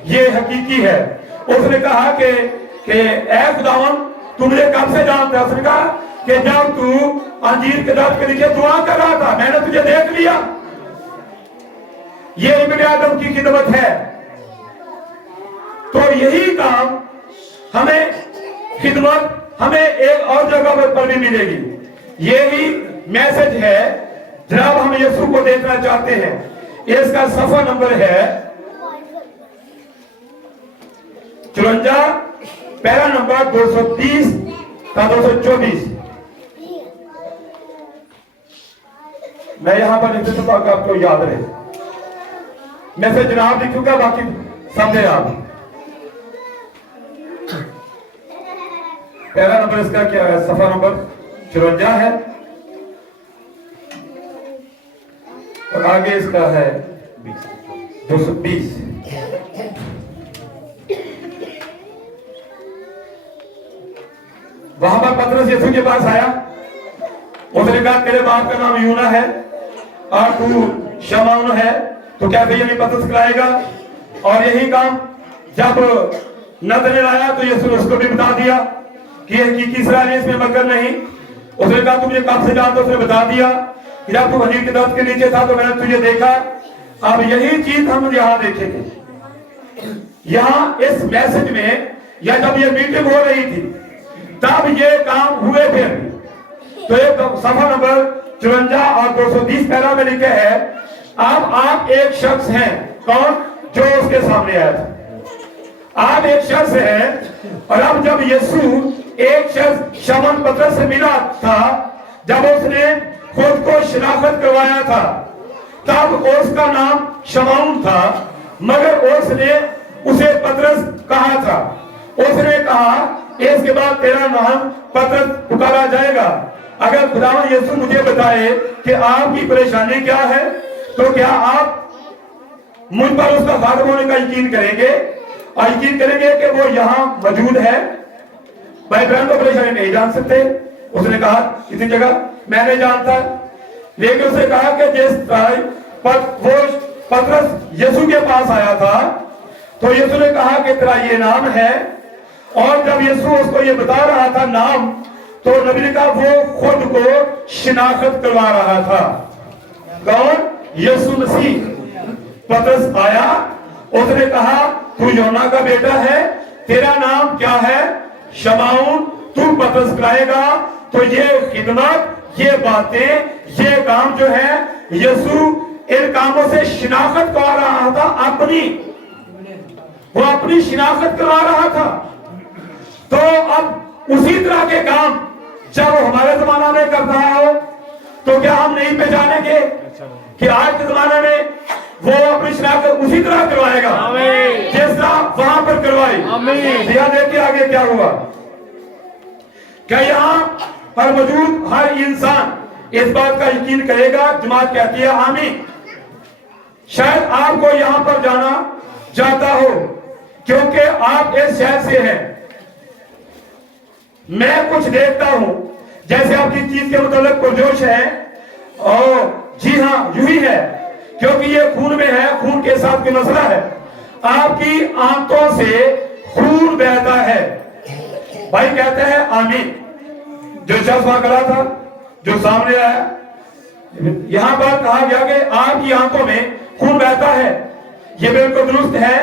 ये हकीकी है। उसने कहा कि ऐ खुदावन तू मुझे कब से जानता है? उसने कहा कि जब तू अंजीर के दरख्त के नीचे दुआ कर रहा था मैंने तुझे देख लिया। ये इब्न आदम की खिदमत है। तो यही काम हमें खिदमत हमें एक और जगह पर भी मिलेगी। यही मैसेज है जब हम यीशु को देखना चाहते हैं। इसका सफा नंबर है 54, पैरा नंबर 230 का 224। मैं यहां पर लिख देता हूं आपको याद रहे। मैसेज जनाब लिखूंगा, बाकी समझे आप। पहला नंबर इसका क्या है? सफा नंबर 54 है और आगे इसका है 220। वहां पर पतरस यीशु के पास आया। उसने कहा तेरे बाप का नाम यूना है और तू शमौन है, तो क्या भैया नहीं पतरस कराएगा? और यही काम जब नतनेल आया तो यीशु ने उसको भी बता दिया कि हकीकी इस्राएली इसमें मकर नहीं। उसने कहा तुम मुझे कब से जानते? उसने बता दिया कि जब तू अंजीर के दरख्त के नीचे था तो मैंने तुझे देखा। अब यही चीज हम यहाँ देखेंगे। यहाँ इस मैसेज में या जब ये मीटिंग हो रही थी तब ये काम हुए थे। तो एक सफा नंबर 54 और 220 पैरा में लिखे है अब आप एक शख्स हैं। कौन? जो उसके सामने आया था। आप एक शख्स हैं। और अब जब यीशु एक शख्स शमौन पतरस से मिला था, जब उसने खुद को शिनाख्त करवाया था तब उसका नाम शमौन था, मगर उसने उसे पतरस कहा था। उसने कहा इसके बाद तेरा नाम पतरस पुकारा जाएगा। अगर खुदावंद यीशु मुझे बताए कि आपकी परेशानी क्या है तो क्या आप मुझ पर उसका खात्मा होने का यकीन करेंगे और यकीन करेंगे कि वो यहाँ मौजूद है? भाई बहन को परेशानी नहीं जान सकते। उसने कहा कितनी जगह मैं नहीं जानता, लेकिन उसने कहा कि जिस वो पतरस यीशु के पास आया था तो यीशु ने कहा कि तेरा ये नाम है। और जब यीशु उसको ये बता रहा था नाम, तो नबी ने कहा वो खुद को शिनाख्त करवा रहा था। कौन? यीशु मसीह। पतरस आया, उसने कहा तू योना का बेटा है, तेरा नाम क्या है? शमौन। तू पतरस कराएगा। तो ये खिदमत, ये बातें, ये काम जो है यीशु इन कामों से शिनाख्त करवा रहा था अपनी। वो अपनी शिनाख्त करवा रहा था। तो अब उसी तरह के काम जब हमारे जमाना में कर रहा हो तो क्या हम नहीं पहचानेंगे कि आज के जमाने में वो अपनी शिनाख्त उसी तरह करवाएगा जिस तरह वहां पर करवाई। ध्यान देखिए आगे क्या हुआ। क्या यहाँ पर मौजूद हर इंसान इस बात का यकीन करेगा? जमात कहती है आमीन। शायद आपको यहाँ पर जाना चाहता हो क्योंकि आप इस शहर से हैं। मैं कुछ देखता हूं जैसे आपकी चीज के मुताबिक पुरजोश है। और जी हाँ यूं ही है क्योंकि ये खून में है, खून के साथ कोई मसला है। आपकी आंतों से खून बहता है। भाई कहते हैं आमीन। जो शख्स वहां खड़ा था, जो सामने आया, यहां पर कहा गया कि आपकी आंतों में खून बहता है, ये बिल्कुल दुरुस्त है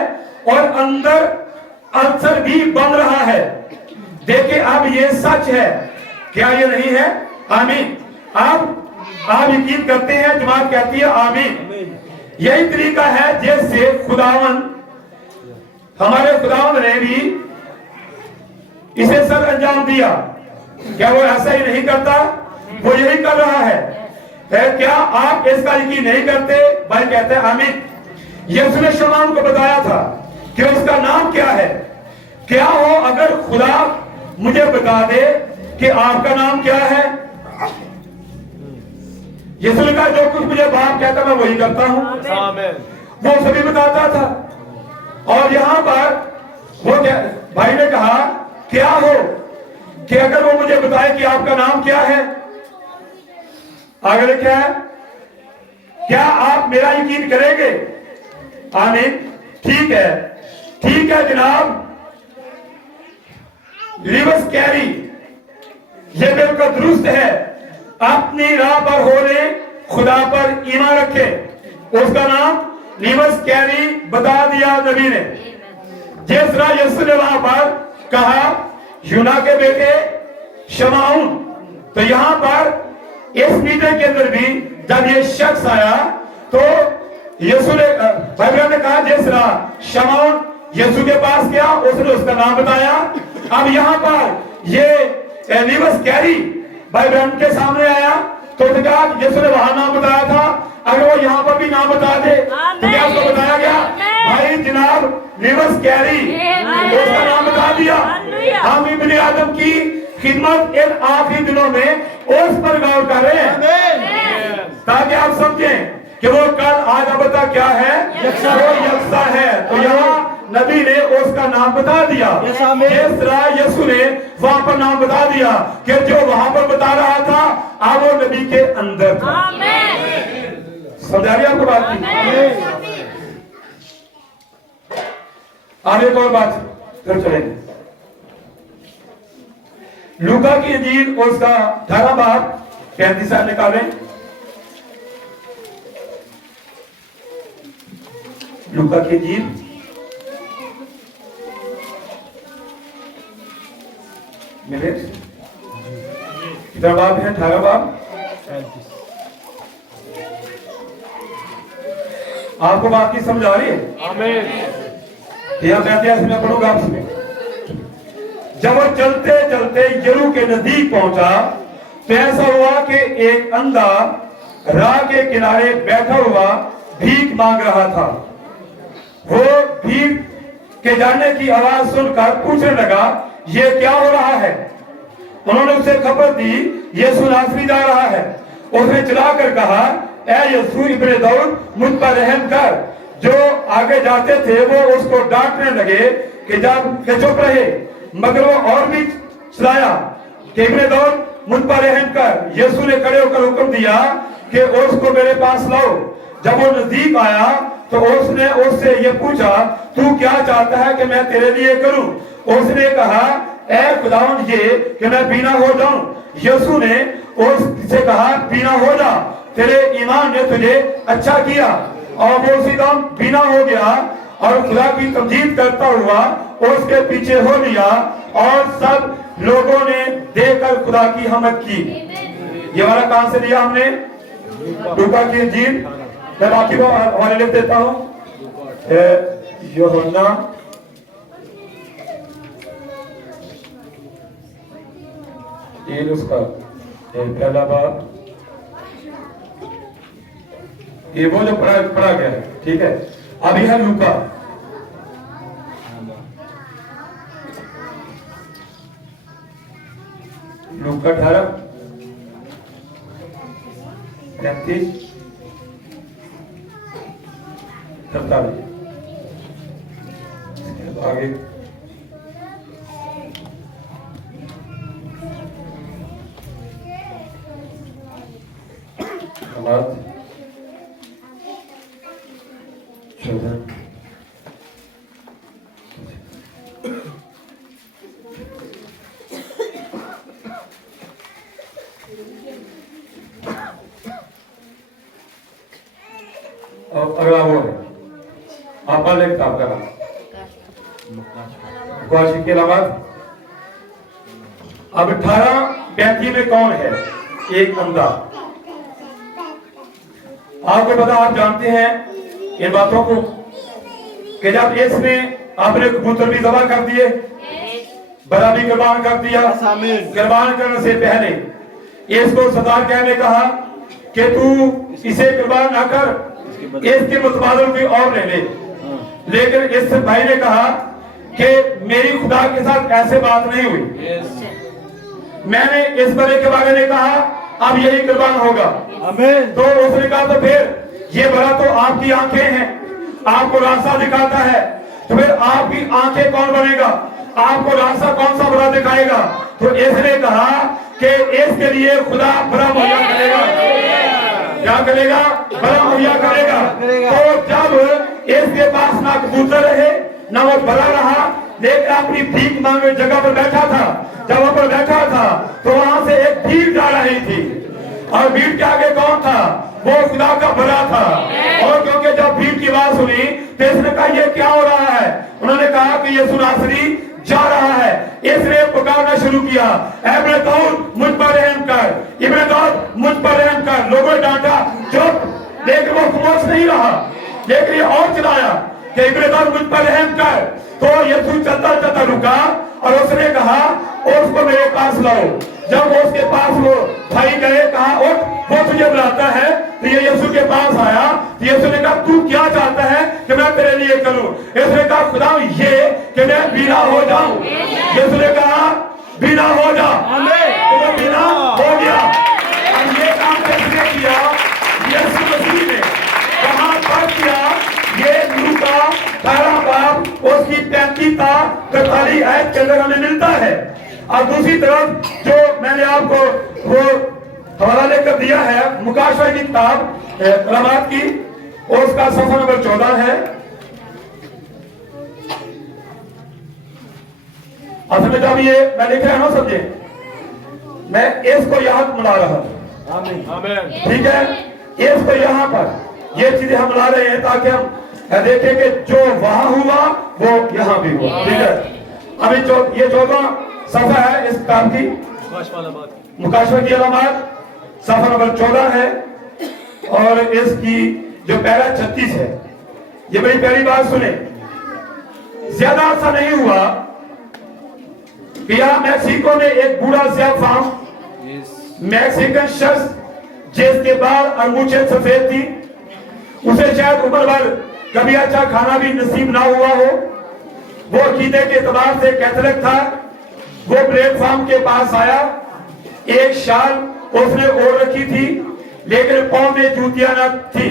और अंदर अल्सर भी बन रहा है। देखिए अब ये सच है, क्या ये नहीं है? आमीन। आप यकीन करते हैं? जमात कहती है आमीन। यही तरीका है जैसे खुदावंद, हमारे खुदावंद ने भी इसे सर अंजाम दिया। क्या वो ऐसा ही नहीं करता? वो यही कर रहा है। क्या आप इसका यकीन नहीं करते? भाई कहते हैं आमीन। यीशु ने शमौन को बताया था कि उसका नाम क्या है। क्या हो अगर खुदा मुझे बता दे कि आपका नाम क्या है? यीशु ने कहा जो कुछ मुझे बाप कहता मैं वही करता हूं। वो सभी बताता था। और यहां पर वो भाई ने कहा क्या हो कि अगर वो मुझे बताए कि आपका नाम क्या है, आगे क्या है, क्या आप मेरा यकीन करेंगे? आमीन। ठीक है जनाब, लिवस कैरी, ये बिल्कुल दुरुस्त है। अपनी राह पर होने, खुदा पर ईमान रखे। उसका नाम लिवस कैरी बता दिया नबी ने। जिस तरह यीशु ने वहां पर कहा यूना के बेटे शमाउन, तो यहां पर इस मीटिंग के अंदर भी जब ये शख्स आया तो यीशु ने बाइबल ने कहा जिस तरह शमाउन यीशु के पास गया, उसने उसका नाम बताया। अब यहां पर ये लिवस कैरी बाइबल के सामने आया तो कहा यीशु ने वहां नाम बताया था, अगर वो यहाँ पर भी नाम बता दे तो क्या उसको बताया गया? भाई जनाब लिवस कैरी, उसका नाम बता दिया। हम इब्ने आदम की खिदमत इन आखिरी दिनों में उस पर गौर कर रहे हैं ताकि आप समझें कि वो कल आज अब क्या है, वो यकसा है। तो यहाँ नबी ने उसका नाम बता दिया। जिस तरह यीशु ने वहां पर नाम बता दिया कि जो वहां पर बता रहा था अब वो नबी के अंदर था। समझा रही आपको बात की? आगे एक और बात फिर चलेंगे। लूका की इंजील उसका 18 बाब 35 निकालें। लूका की इंजील मिले कितना बाब है? 18 बाब। आपको बात की समझ आ रही है? यहाँ कहते मैं पढ़ूंगा आपसे। जब वो चलते चलते यरू के नजदीक पहुंचा तो ऐसा हुआ कि एक अंधा राह के किनारे बैठा हुआ भीख मांग रहा था। वो भीख के जाने की आवाज सुनकर पूछने लगा ये क्या हो रहा है? उन्होंने उसे खबर दी यीशु नासरी जा रहा है। उसने चिल्लाकर कहा ऐ यीशु इब्ने दाऊद, मुझ पर रहम कर। जो आगे जाते थे वो उसको डांटने लगे कि जब चुप रहे, मगर वो और भी चिल्लाया कि इब्ने दाऊद मुझ पर रहम कर। यीशु ने खड़े होकर हुक्म दिया कि उसको मेरे पास लाओ। जब वो नजदीक आया तो उसने उससे ये पूछा तू क्या चाहता है कि मैं तेरे लिए करूं? उसने कहा ऐ खुदावंद ये कि मैं बीना हो जाऊं। यीशु ने उससे कहा बीना हो जा, तेरे ईमान ने तुझे अच्छा किया। और वो उसी दम बीना हो गया और खुदा की तमजीद करता हुआ उसके पीछे हो लिया और सब लोगों ने देखकर खुदा की हमद की। ये वाला कहां से लिया हमने? लूका की इंजील। मैं बाकी हवाले लिख देता हूं। यूहन्ना ये उसका पहला बाब, ये वो जो पढ़ा गया है, ठीक है। अब यह लूका लूका 18 35 47 आगे और अगला वो है आप लिखता आपका नाम के अलावा अब 18-35 में कौन है? एक अंधा। आपको पता, आप जानते हैं इन बातों को कि जब इसने अपने कबूतर भी ज़बह कर दिए, बड़ा भी कुर्बान कर दिया, कुर्बान करने से पहले इसको सरदार कहने कहा कि तू इसे कुर्बान ना कर, इसके मुतबादल कोई और ले ले। लेकिन इस भाई ने कहा कि मेरी खुदा के साथ ऐसे बात नहीं हुई। मैंने इस बड़े के बारे में कहा अब यही कुर्बान होगा। तो उसने कहा तो फिर ये बड़ा तो आपकी आंखें हैं, आपको रास्ता दिखाता है, तो फिर आपकी आंखें कौन बनेगा? आपको रास्ता कौन सा बुरा दिखाएगा? तो इसने कहा कि इसके लिए खुदा बड़ा मुहैया करेगा। क्या करेगा? बड़ा मुहैया करेगा। तो जब इसके पास ना कबूतर रहे ना वो बड़ा रहा, लेकिन अपनी भीख मांगे जगह पर बैठा था। जब वहां पर बैठा था तो वहां से एक भीड़ जा रही थी, और भीड़ के आगे कौन था? वो खुदा का बड़ा था। और क्योंकि जब भीड़ की आवाज सुनी तो इसने कहा ये क्या हो रहा है? उन्होंने कहा कि यीशु नासरी जा रहा है। इसने पुकारना शुरू किया, इब्न दाऊद मुझ पर रहम कर, इब्न दाऊद मुझ पर रहम कर। लोगों ने डांटा, चुप। लेकिन वो खामोश नहीं रहा, लेकिन ये और चिल्लाया कि इब्न दाऊद मुझ पर रहम कर। तो यीशु चलता चलता रुका और उसने कहा उसको मेरे पास लाओ। जब वो उसके पास वो भाई गए, कहा उठ, वो तुझे बुलाता है। तो ये यीशु के पास आया। तो यीशु ने कहा तू क्या चाहता है कि मैं तेरे लिए करूं? इसने कहा खुदा ये कि मैं बीना हो जाऊं। यीशु ने कहा बीना हो जा। तो वो बीना हो गया। और ये काम किसने किया? यीशु मसीह ने। कहां पर किया? ये लूका 18 बाब उसकी 35 आयत के अंदर हमें मिलता है। और दूसरी तरफ जो मैंने आपको वो हवाला लेकर दिया है मुकाशवा की किताब रमात की, उसका सफा नंबर 14 है। असल में जब ये मैं लिख रहा हूं ना, समझे, मैं इसको यहां मिला रहा हूं, ठीक है? इसको यहां पर ये चीजें हम ला रहे हैं ताकि हम देखें कि जो वहां हुआ वो यहां भी हुआ, ठीक है? अभी ये 14 सफा है इस किताब की, मुकाशवा की अलामत, सफा नंबर 14 है। और इसकी जो पैरा 36 है, ये बड़ी पहली बात सुने। ज्यादा ऐसा नहीं हुआ कि यहाँ मैक्सिको में एक बूढ़ा स्याफाम मैक्सिकन शख्स जिसके बाल और मूछें सफेद थी, उसे शायद उम्र भर कभी अच्छा खाना भी नसीब ना हुआ हो। वो अकीदे के एतबार से कैथोलिक था। वो प्लेटफॉर्म के पास आया, एक शाल उसने ओढ़ रखी थी, लेकिन पांव में जूतियां न थी,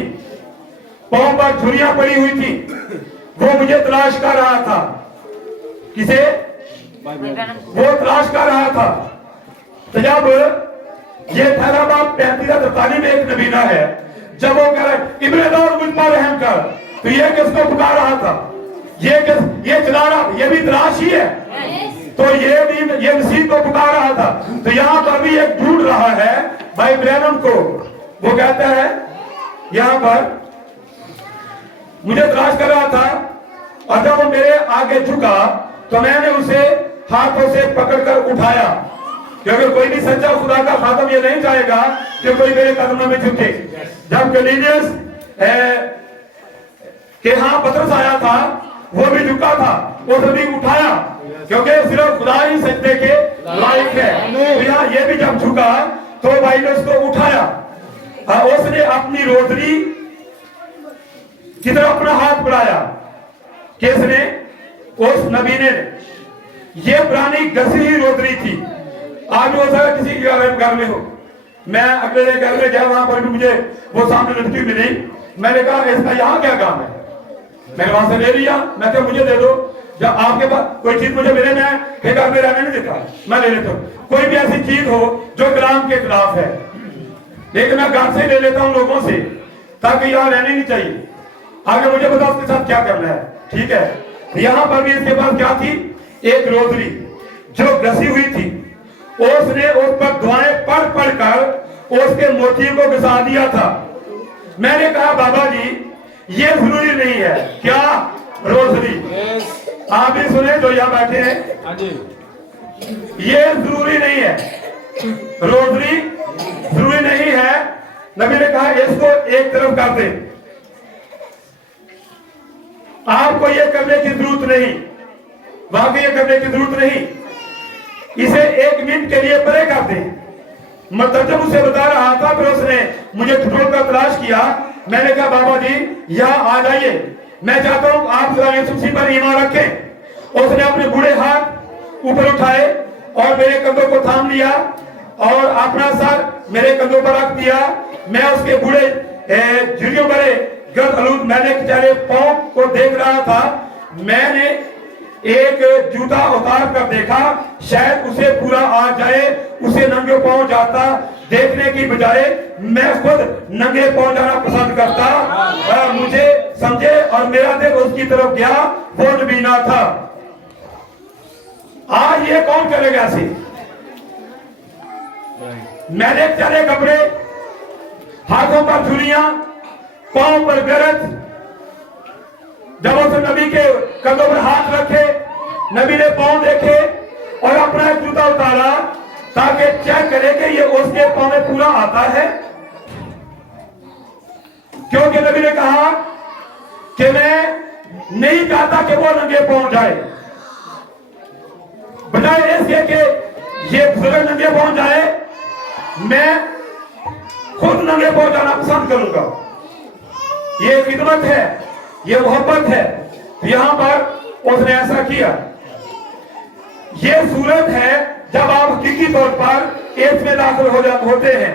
पांव पर झुर्रियां पड़ी हुई थी। वो मुझे तलाश कर रहा था। किसे? वो तलाश कर रहा था। तो जब ये 18 बाब 35 में एक नबीना है, जब वो कह रहा है इब्न दाऊद मुझ पर रहम कर, तो ये किसको पुकार रहा था? ये चला रहा, ये भी तलाश ही है। तो ये मसीह को पुकार रहा था। तो यहाँ पर भी एक ढूंढ रहा है भाई ब्रैनम को। वो कहता है यहाँ पर मुझे तलाश कर रहा था, और जब वो मेरे आगे झुका तो मैंने उसे हाथों से पकड़कर उठाया, क्योंकि कोई भी सच्चा खुदा का खातम ये नहीं चाहेगा कि कोई मेरे कदमों में झुके। जब कॉर्नेलियस के यहाँ पतरस आया था, वो भी झुका था, उसने भी उठाया, क्योंकि सिर्फ खुदा ही सजदे के लायक है। तो यहाँ ये भी जब झुका तो भाई ने उसको उठाया, और उसने अपनी रोजरी की तरफ अपना हाथ बढ़ाया। किसने? उस नबी ने। ये पुरानी घसी हुई रोजरी थी। आज हो सकता किसी के घर में हो। मैं अगले घर में गया, वहां पर भी मुझे वो सामने लड़की मिली। मैंने कहा इसका यहाँ क्या काम है? मैंने वहां से ले लिया। मैं क्या मुझे दे दो, जब आपके पास कोई चीज मुझे मिले, मैं फिर घर में रहने नहीं देता, मैं ले लेता हूँ। कोई भी ऐसी चीज हो जो कलाम के खिलाफ है, लेकिन मैं घर से ले लेता हूँ लोगों से, ताकि यहाँ रहने नहीं चाहिए। आगे मुझे बताओ उसके साथ क्या करना है, ठीक है? यहाँ पर भी इसके पास क्या थी? एक रोजरी जो घसी हुई थी। उसने उस पर दुआएं पढ़ पढ़ कर उसके मोती को घसा दिया था। मैंने कहा बाबा जी ये जरूरी नहीं है। क्या? रोजरी। आप भी सुने जो यहाँ बैठे हैं, ये जरूरी नहीं है, रोजरी जरूरी नहीं है। नबी ने कहा इसको एक तरफ कर दे, आपको ये करने की जरूरत नहीं, वाकई ये करने की जरूरत नहीं, इसे 1 मिनट के लिए परे कर दे। मतलब जब उसे बता रहा था, फिर उसने मुझे ठिठोर कर तलाश किया। मैंने कहा बाबा जी यहाँ आ जाइए, मैं चाहता हूँ आप यीशु मसीह पर ईमान रखें। उसने अपने बूढ़े हाथ ऊपर उठाए और मेरे कंधों को थाम लिया और अपना सर मेरे कंधों पर रख दिया। मैं उसके बूढ़े झुर्रियों भरे गर्द आलूद मैंने चेहरे पांव को देख रहा था। मैंने एक जूता उतार कर देखा, शायद उसे पूरा आ जाए, उसे नंगे पांव जाता। देखने की बजाय मैं खुद नंगे पांव जाना पसंद करता। मुझे समझे और मेरा दिल उसकी तरफ गया, वो नबीना था। आज ये कौन करेगा ऐसे? मैंने चले कपड़े, हाथों पर छुरियां, पांव पर गरज। जब उस नबी के कंधों पर हाथ रखे, नबी ने पांव देखे और अपना एक जूता उतारा ताकि चेक करे कि ये उसके पांव में पूरा आता है। क्योंकि नबी ने कहा कि मैं नहीं चाहता कि वो नंगे पांव जाए, बजाय इसके कि ये बुजुर्ग नंगे पांव जाए, मैं खुद नंगे पांव जाना पसंद करूंगा। ये खिदमत है, ये मोहब्बत है। यहां पर उसने ऐसा किया। ये सूरत है जब आप हकीकी तौर पर इसमें दाखिल होते हैं।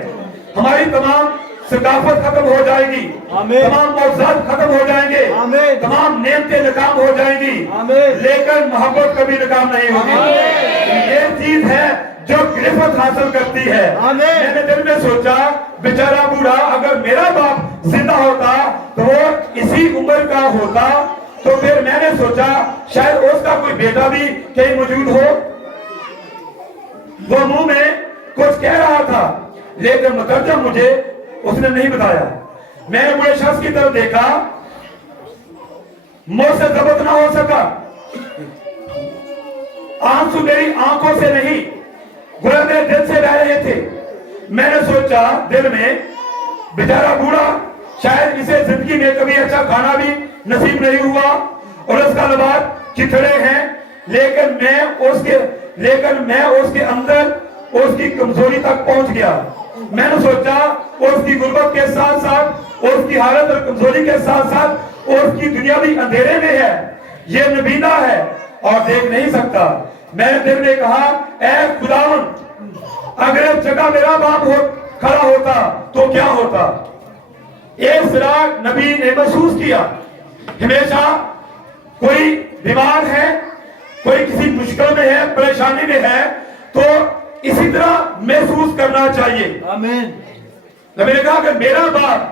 हमारी तमाम सकाफत खत्म हो जाएगी, तमाम मौज़ात खत्म हो जाएंगे, तमाम नेमतें नाकाम हो जाएंगी, लेकिन मोहब्बत कभी नाकाम नहीं होगी। ये चीज है जो गिरफ्त हासिल करती है। मैंने दिल में सोचा, बेचारा बूढ़ा, अगर मेरा बाप जिंदा होता तो वो इसी उम्र का होता, तो फिर मैंने सोचा शायद उसका कोई बेटा भी कहीं मौजूद हो। वो मुंह में कुछ कह रहा था, लेकिन मुतरजम मुझे उसने नहीं बताया। मैंने बूढ़े शख्स की तरफ देखा, मुझसे जब्त ना हो सका, आंसू मेरी आंखों से नहीं, गुस्से मेरे दिल से बह रहे थे। मैंने सोचा दिल में, बेचारा बूढ़ा, शायद इसे जिंदगी में कभी अच्छा खाना भी नसीब नहीं हुआ और उसका लिबास चिथड़े हैं, लेकिन मैं उसके अंदर उसकी कमजोरी तक पहुंच गया। मैंने सोचा उसकी गुर्बत के साथ साथ, उसकी हालत और कमजोरी के साथ साथ उसकी दुनिया भी अंधेरे में है, ये नबीना है और देख नहीं सकता। मैंने दिल में कहा, ऐ खुदावन, अगर इस जगह मेरा बाप खड़ा होता तो क्या होता? एक सिरा नबी ने महसूस किया, हमेशा कोई बीमार है, कोई किसी मुश्किल में है, परेशानी में है, तो इसी तरह महसूस करना चाहिए। आमीन। नबी ने कहा कि मेरा बाप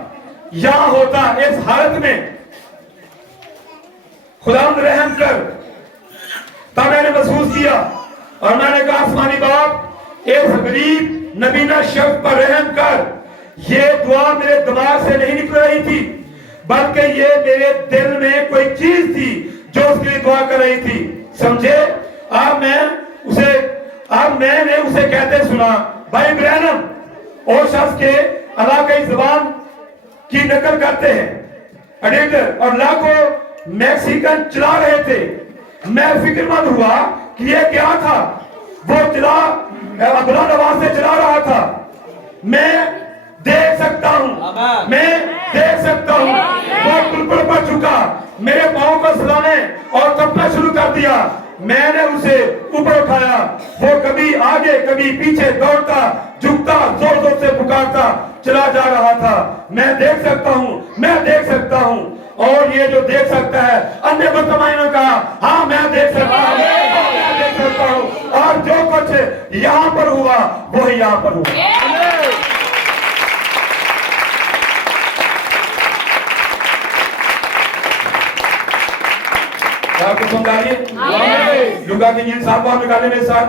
यहां होता इस हालत में, खुदावंद रहम कर। तब मैंने महसूस किया और मैंने कहा, आसमानी बाप, इस गरीब नबीना शख्स पर रहम कर। ये दुआ मेरे दिमाग से नहीं निकल रही थी, बल्कि ये मेरे दिल में कोई चीज थी जो उसके लिए दुआ कर रही थी। समझे? अब मैंने उसे कहते सुना, भाई ब्रैनम, और शख्स के इलाकाई जुबान की नकल करते हैं एडिटर, और लाखों मैक्सिकन चला रहे थे। मैं फिक्रमंद हुआ कि ये क्या था। वो चला बुलंद आवाज से चला रहा था। मैं देख सकता हूँ, वो कुलपुल पर झुका, मेरे पाँव को सलाने और तपना शुरू कर दिया। मैंने उसे ऊपर उठाया, वो कभी आगे कभी पीछे दौड़ता, झुकता, जोर जोर से पुकारता चला जा रहा था। मैं देख सकता हूँ। और ये जो देख सकता है, अन्य बदतमीजों का, हाँ मैं देख सकता हूँ, और जो कुछ यहाँ पर हुआ वो ही यहाँ पर हुआ। आपको समझ आ रही है? लुका की इंजील साहब को निकाले मेरे साथ।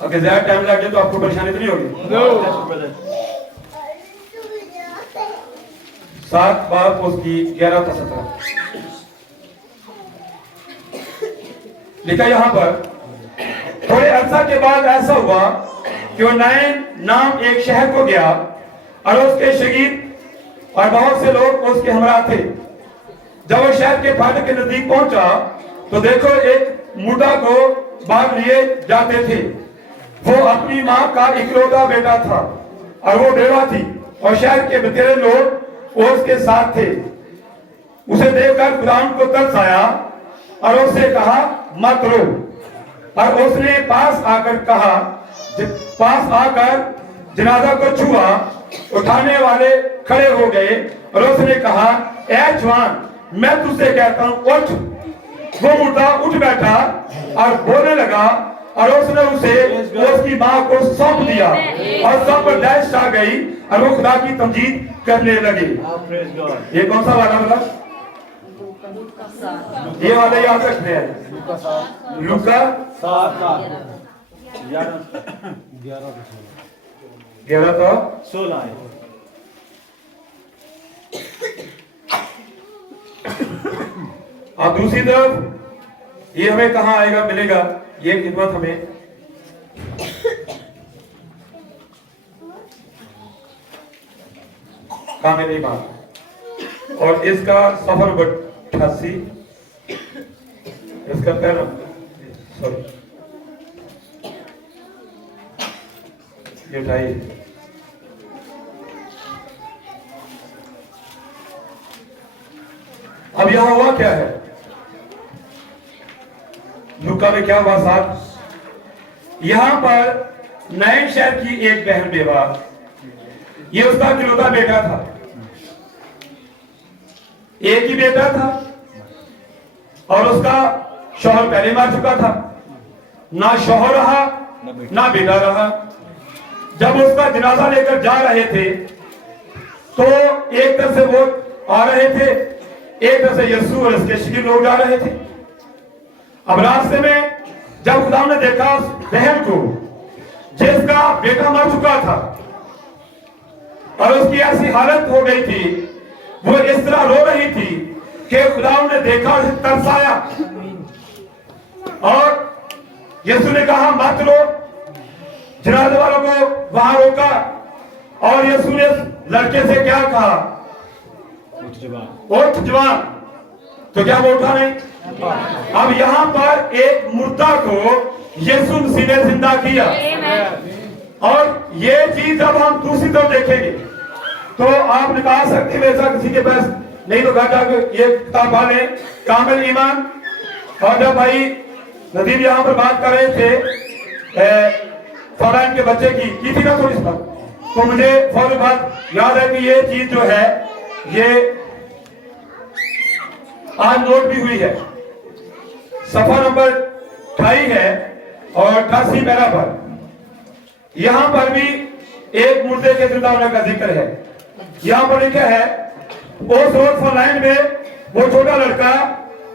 अगर ज्यादा टाइम लग जाए तो आपको परेशानी तो नहीं होगी? 7 बार उसकी 11 था 17 लिखा यहाँ पर। थोड़े अरसा के बाद ऐसा हुआ कि वो नाइन नाम एक शहर को गया और उसके शहीद और बहुत से लोग उसके हमरा थे। जब वो शहर के फाटक के नजदीक पहुंचा तो देखो एक मुर्दा को बाग लिए जाते थे। वो अपनी माँ का इकलौता बेटा था और वो बेवा थी और शहर के बतेरे लोग उसके साथ थे। उसे देखकर खुदावंद को तरस आया और उससे कहा मत रो। और उसने पास आकर जनाजा को छुआ, उठाने वाले खड़े हो गए और उसने कहा, ऐ जवान, मैं तुझसे कहता हूं उठ। वो मुर्दा उठ बैठा और बोलने लगा और उसने उसे उसकी मां को सौंप दिया और सब पर दहशत आ गई और वो खुदा की तमजीद करने लगे। ये कौन सा वाला मतलब? ये वाला याद रखने हैं। लूका 11 तो 16 अब दूसरी तरफ ये हमें कहां आएगा, मिलेगा ये खिदमत हमें कामिल ईमान। और इसका सफर 88, इसका पहला सॉरी ये 28। अब यहां हुआ क्या है? लूका में क्या हुआ साहब? यहां पर नए शहर की एक बहन बेवा, ये उसका इकलौता बेटा था, एक ही बेटा था और उसका शौहर पहले मार चुका था, ना शौहर रहा ना बेटा रहा। जब उसका जनाजा लेकर जा रहे थे तो एक तरफ से वो आ रहे थे, एक तरफ से यीशु और उसके शिष्य लोग जा रहे थे। अब रास्ते में जब खुदा ने देखा उस बहन को जिसका बेटा मर चुका था और उसकी ऐसी हालत हो गई थी, वो इस तरह रो रही थी कि खुदा ने देखा उसे तरस आया और यीशु ने कहा मत रो। जनाजे वालों को वहां रोका और यीशु ने लड़के से क्या कहा? उठ जवान। तो क्या वो उठा नहीं? अब यहाँ पर एक मुर्दा को यीशु मसीह ने जिंदा किया और ये चीज जब हम दूसरी तरफ देखेंगे तो आप निकाल सकते हैं, ऐसा किसी के पास नहीं तो घर जाकर ये किताब वाले कामिल ईमान। और जब भाई नदीम यहाँ पर बात कर रहे थे फौरन के बच्चे की थी ना थोड़ी सी बात, तो मुझे फौरन बात याद है कि ये चीज जो है ये आज नोट भी हुई है। सफा नंबर 28 है और 88 पैरा पर यहां पर भी एक मुर्दे के जिंदा होने का जिक्र है। यहां पर लिखा है उस रोड फॉरलाइन में वो छोटा लड़का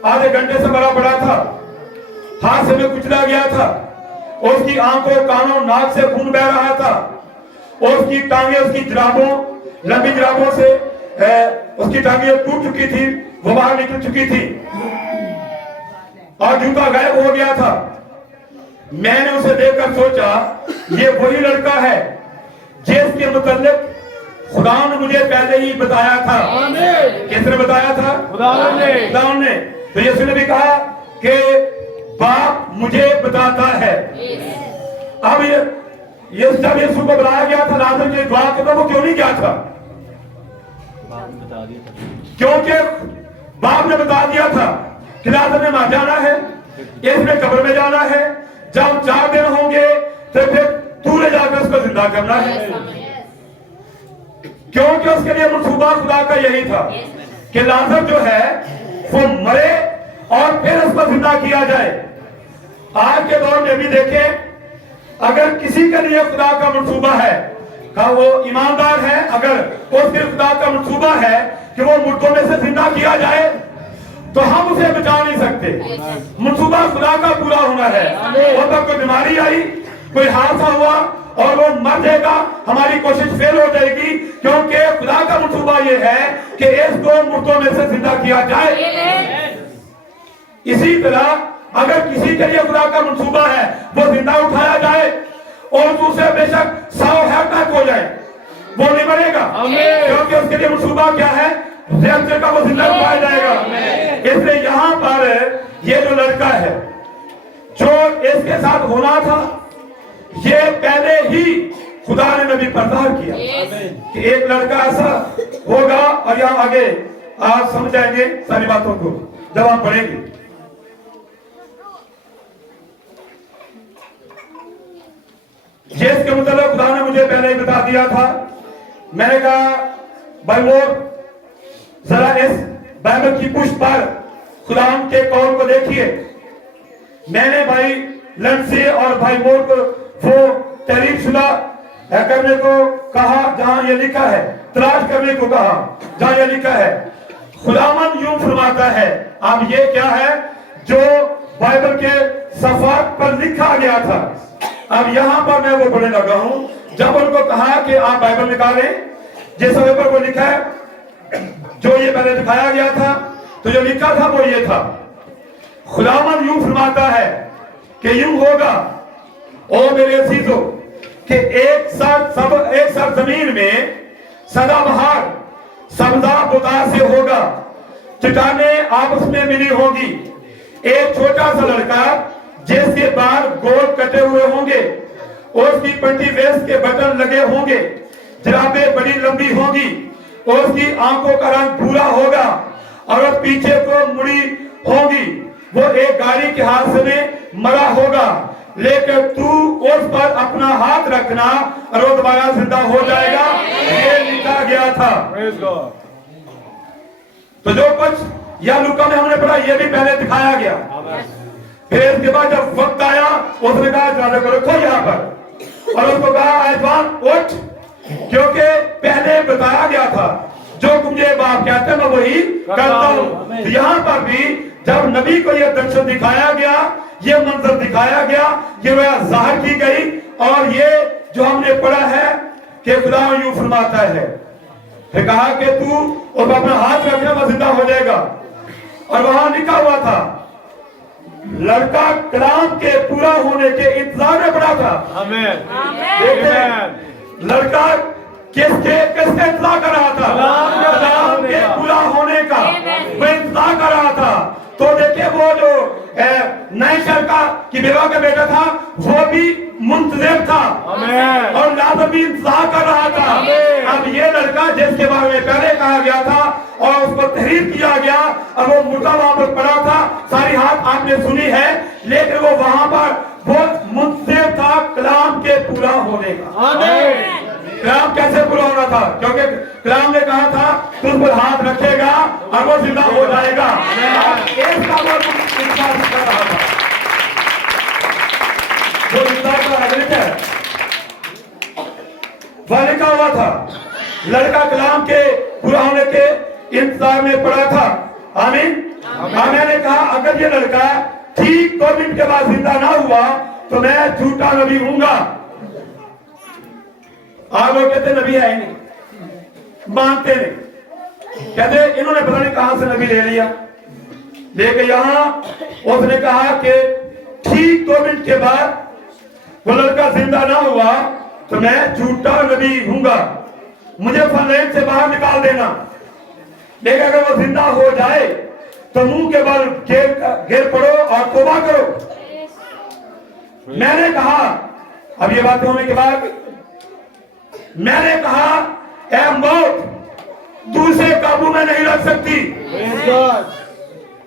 आधे घंटे से बड़ा पड़ा था, हाथ से में कुचला गया था, उसकी आंखों कानों नाक से खून बह रहा था, उसकी टांगे उसकी जुराबों लंबी जुराबों से उसकी टांगे टूट चुकी थी, वो बाहर निकल चुकी थी और जूता गायब हो गया था। मैंने उसे देखकर सोचा ये वही लड़का है जिसके मुतालिक खुदा ने मुझे पहले ही बताया था। किसने बताया था? खुदा ने। तो यीशु ने भी कहा कि बाप मुझे बताता है। अब ये जब यीशु को बुलाया गया था लाजर की दुआ के, तो वो क्यों नहीं गया था? क्योंकि बाप ने बता दिया था कि लाजर ने वहां जाना है, इसने कब्र में जाना है, जब 4 दिन होंगे तो फिर दूर जाकर उसको जिंदा करना है। क्योंकि उसके लिए मंसूबा खुदा का यही था कि लाजर जो है वो मरे और फिर उसको जिंदा किया जाए। आज के दौर में भी देखें, अगर किसी के लिए खुदा का मंसूबा है, वो ईमानदार है, अगर उसके खुदा का मंसूबा है कि वो मुर्दों में से जिंदा किया जाए, तो हम उसे बचा नहीं सकते। मंसूबा खुदा का पूरा होना है। और तब कोई बीमारी आई, कोई हादसा हुआ और वो मर जाएगा, हमारी कोशिश फेल हो जाएगी, क्योंकि खुदा का मंसूबा ये है कि इसको मुर्दों में से जिंदा किया जाए। इसी तरह अगर किसी के लिए खुदा का मंसूबा है वो जिंदा उठाया जाए और दूसरे बेशक 100 तक हो जाए, वो नहीं मरेगा, क्योंकि उसके लिए मंसूबा क्या है? रैप्चर का वो जिंदा उठाया जाएगा। इसलिए यहाँ पर ये जो लड़का है जो इसके साथ होना था, ये पहले ही खुदा ने नबी प्रचार किया कि एक लड़का ऐसा होगा। और यहाँ आगे आप समझ जाएंगे सारी बातों को जब आप पढ़ेंगे। जिसके मतलब खुदा ने मुझे पहले ही बता दिया था। मैंने कहा भाई मोर जरा इस बाइबल की पुष्ट पर खुदाम के कौल को देखिए। मैंने भाई लंसी और भाई मोर को वो तहरीर शुदा करने को कहा जहां ये लिखा है, तलाश करने को कहा जहां ये लिखा है। खुदावन यूं फरमाता है, अब ये क्या है जो बाइबल के सफात पर लिखा गया था। अब यहां पर मैं वो पढ़ने लगा हूं। जब उनको कहा कि आप बाइबल निकालें, जिस समय पर वो लिखा है जो ये पहले दिखाया गया था, तो जो लिखा था वो ये था। खुदावन यूं फरमाता है कि यूं होगा ओ मेरे अजीजों कि एक सर जमीन में सदाबहार सब्जा बुता से होगा, चट्टानें आपस में मिली होगी। एक छोटा सा लड़का जिसके बाल गोल कटे हुए होंगे, उसकी पट्टी वेस्ट के बटन लगे होंगे, जराबें बड़ी लंबी होगी, उसकी आंखों का रंग भूरा होगा और वो पीछे को मुड़ी होगी। वो एक गाड़ी के हादसे में मरा होगा, लेकिन तू उस पर अपना हाथ रखना और वो दोबारा जिंदा हो जाएगा। ये लिखा गया था। तो जो कुछ या लूका में हमने पढ़ा, ये भी पहले दिखाया गया। फिर इसके बाद जब वक्त आया, उसने कहा इजाजत करो खो यहाँ पर, और उसको कहा ऐजवान उठ, क्योंकि पहले बताया गया था जो मुझे बाप कहते हैं मैं वही करता हूँ। तो यहाँ पर भी जब नबी को यह दर्शन दिखाया गया, ये मंजर दिखाया गया, ये वह जाहिर की गई, और ये जो हमने पढ़ा है कि खुदा यूं फरमाता है, फिर कहा कि तू और अपना हाथ रखना मैं जिंदा हो जाएगा। और वहां लिखा हुआ था लड़का कलाम के पूरा होने के इंतजार में पड़ा था। देखिए लड़का किसके इंतजार कर रहा था? कलाम के पूरा होने का वो इंतजार कर रहा था। तो देखिए वो जो नए शर्का की बेवा का बेटा था, वो भी मुंतजिर था और लाजर भी इंतजार कर रहा था। अब ये लड़का जिसके बारे में पहले कहा गया था और उसको तहरीर किया गया और वो मुर्दा वहां पर पड़ा था, सारी हाथ आपने सुनी है, लेकिन वो वहां पर वो मुंतजिर था कलाम के पूरा होने का। कलाम कैसे पूरा होना था? क्योंकि कलाम ने कहा था तुझ पर हाथ रखेगा और वो जिंदा हो जाएगा। इसका वो इंतजार कर रहा था, वो इंतजार का अग्रित है, वह लिखा हुआ था। लड़का कलाम के पूरा होने के इंतजार में पड़ा था। आमीन। मैंने कहा अगर ये लड़का ठीक 2 मिनट के बाद जिंदा ना हुआ तो मैं झूठा नबी हूंगा। आप लोग कहते नबी है ही नहीं, मानते नहीं, कहते इन्होंने पता नहीं कहां से नबी ले लिया। लेकिन यहां उसने कहा कि ठीक 2 मिनट के बाद वो लड़का जिंदा ना हुआ तो मैं झूठा नबी हूंगा, मुझे फलैन से बाहर निकाल देना। लेकिन अगर वो जिंदा हो जाए तो मुंह के बल गिर पड़ो और तौबा करो। मैंने कहा, अब ये बात होने के बाद मैंने कहा ए मौत दूसरे काबू में नहीं रख सकती।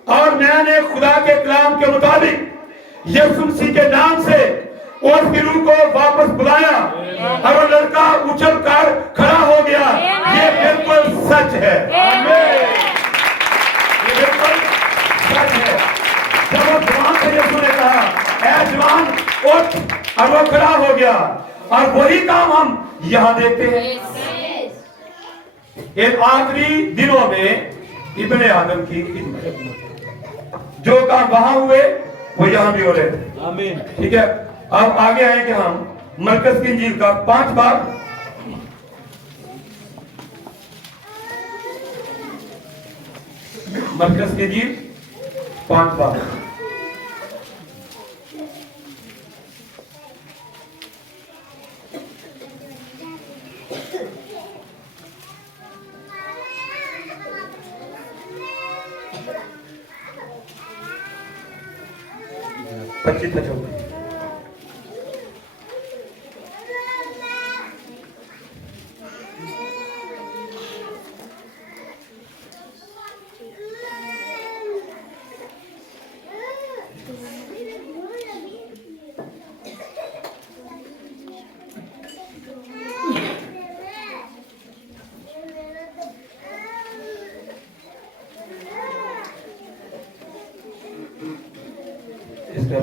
और मैंने खुदा के कलाम के मुताबिक यीशु मसीह के नाम से उसकी रूह को वापस बुलाया और वो लड़का उछल कर खड़ा हो गया। ये बिल्कुल सच है, ये बिल्कुल सच है। जब वो जवान से यीशु ने कहा ऐ जवान उठ, और वो खड़ा हो गया। और वही काम हम यहां देखते हैं। इन आखिरी दिनों में इब्ने आदम की जो काम वहां हुए वो यहां भी हो रहे थे। ठीक है, अब आगे आए कि हम मरकज की इंजील का 5 बाब, मरकज की इंजील 5 बाब। पच्चीस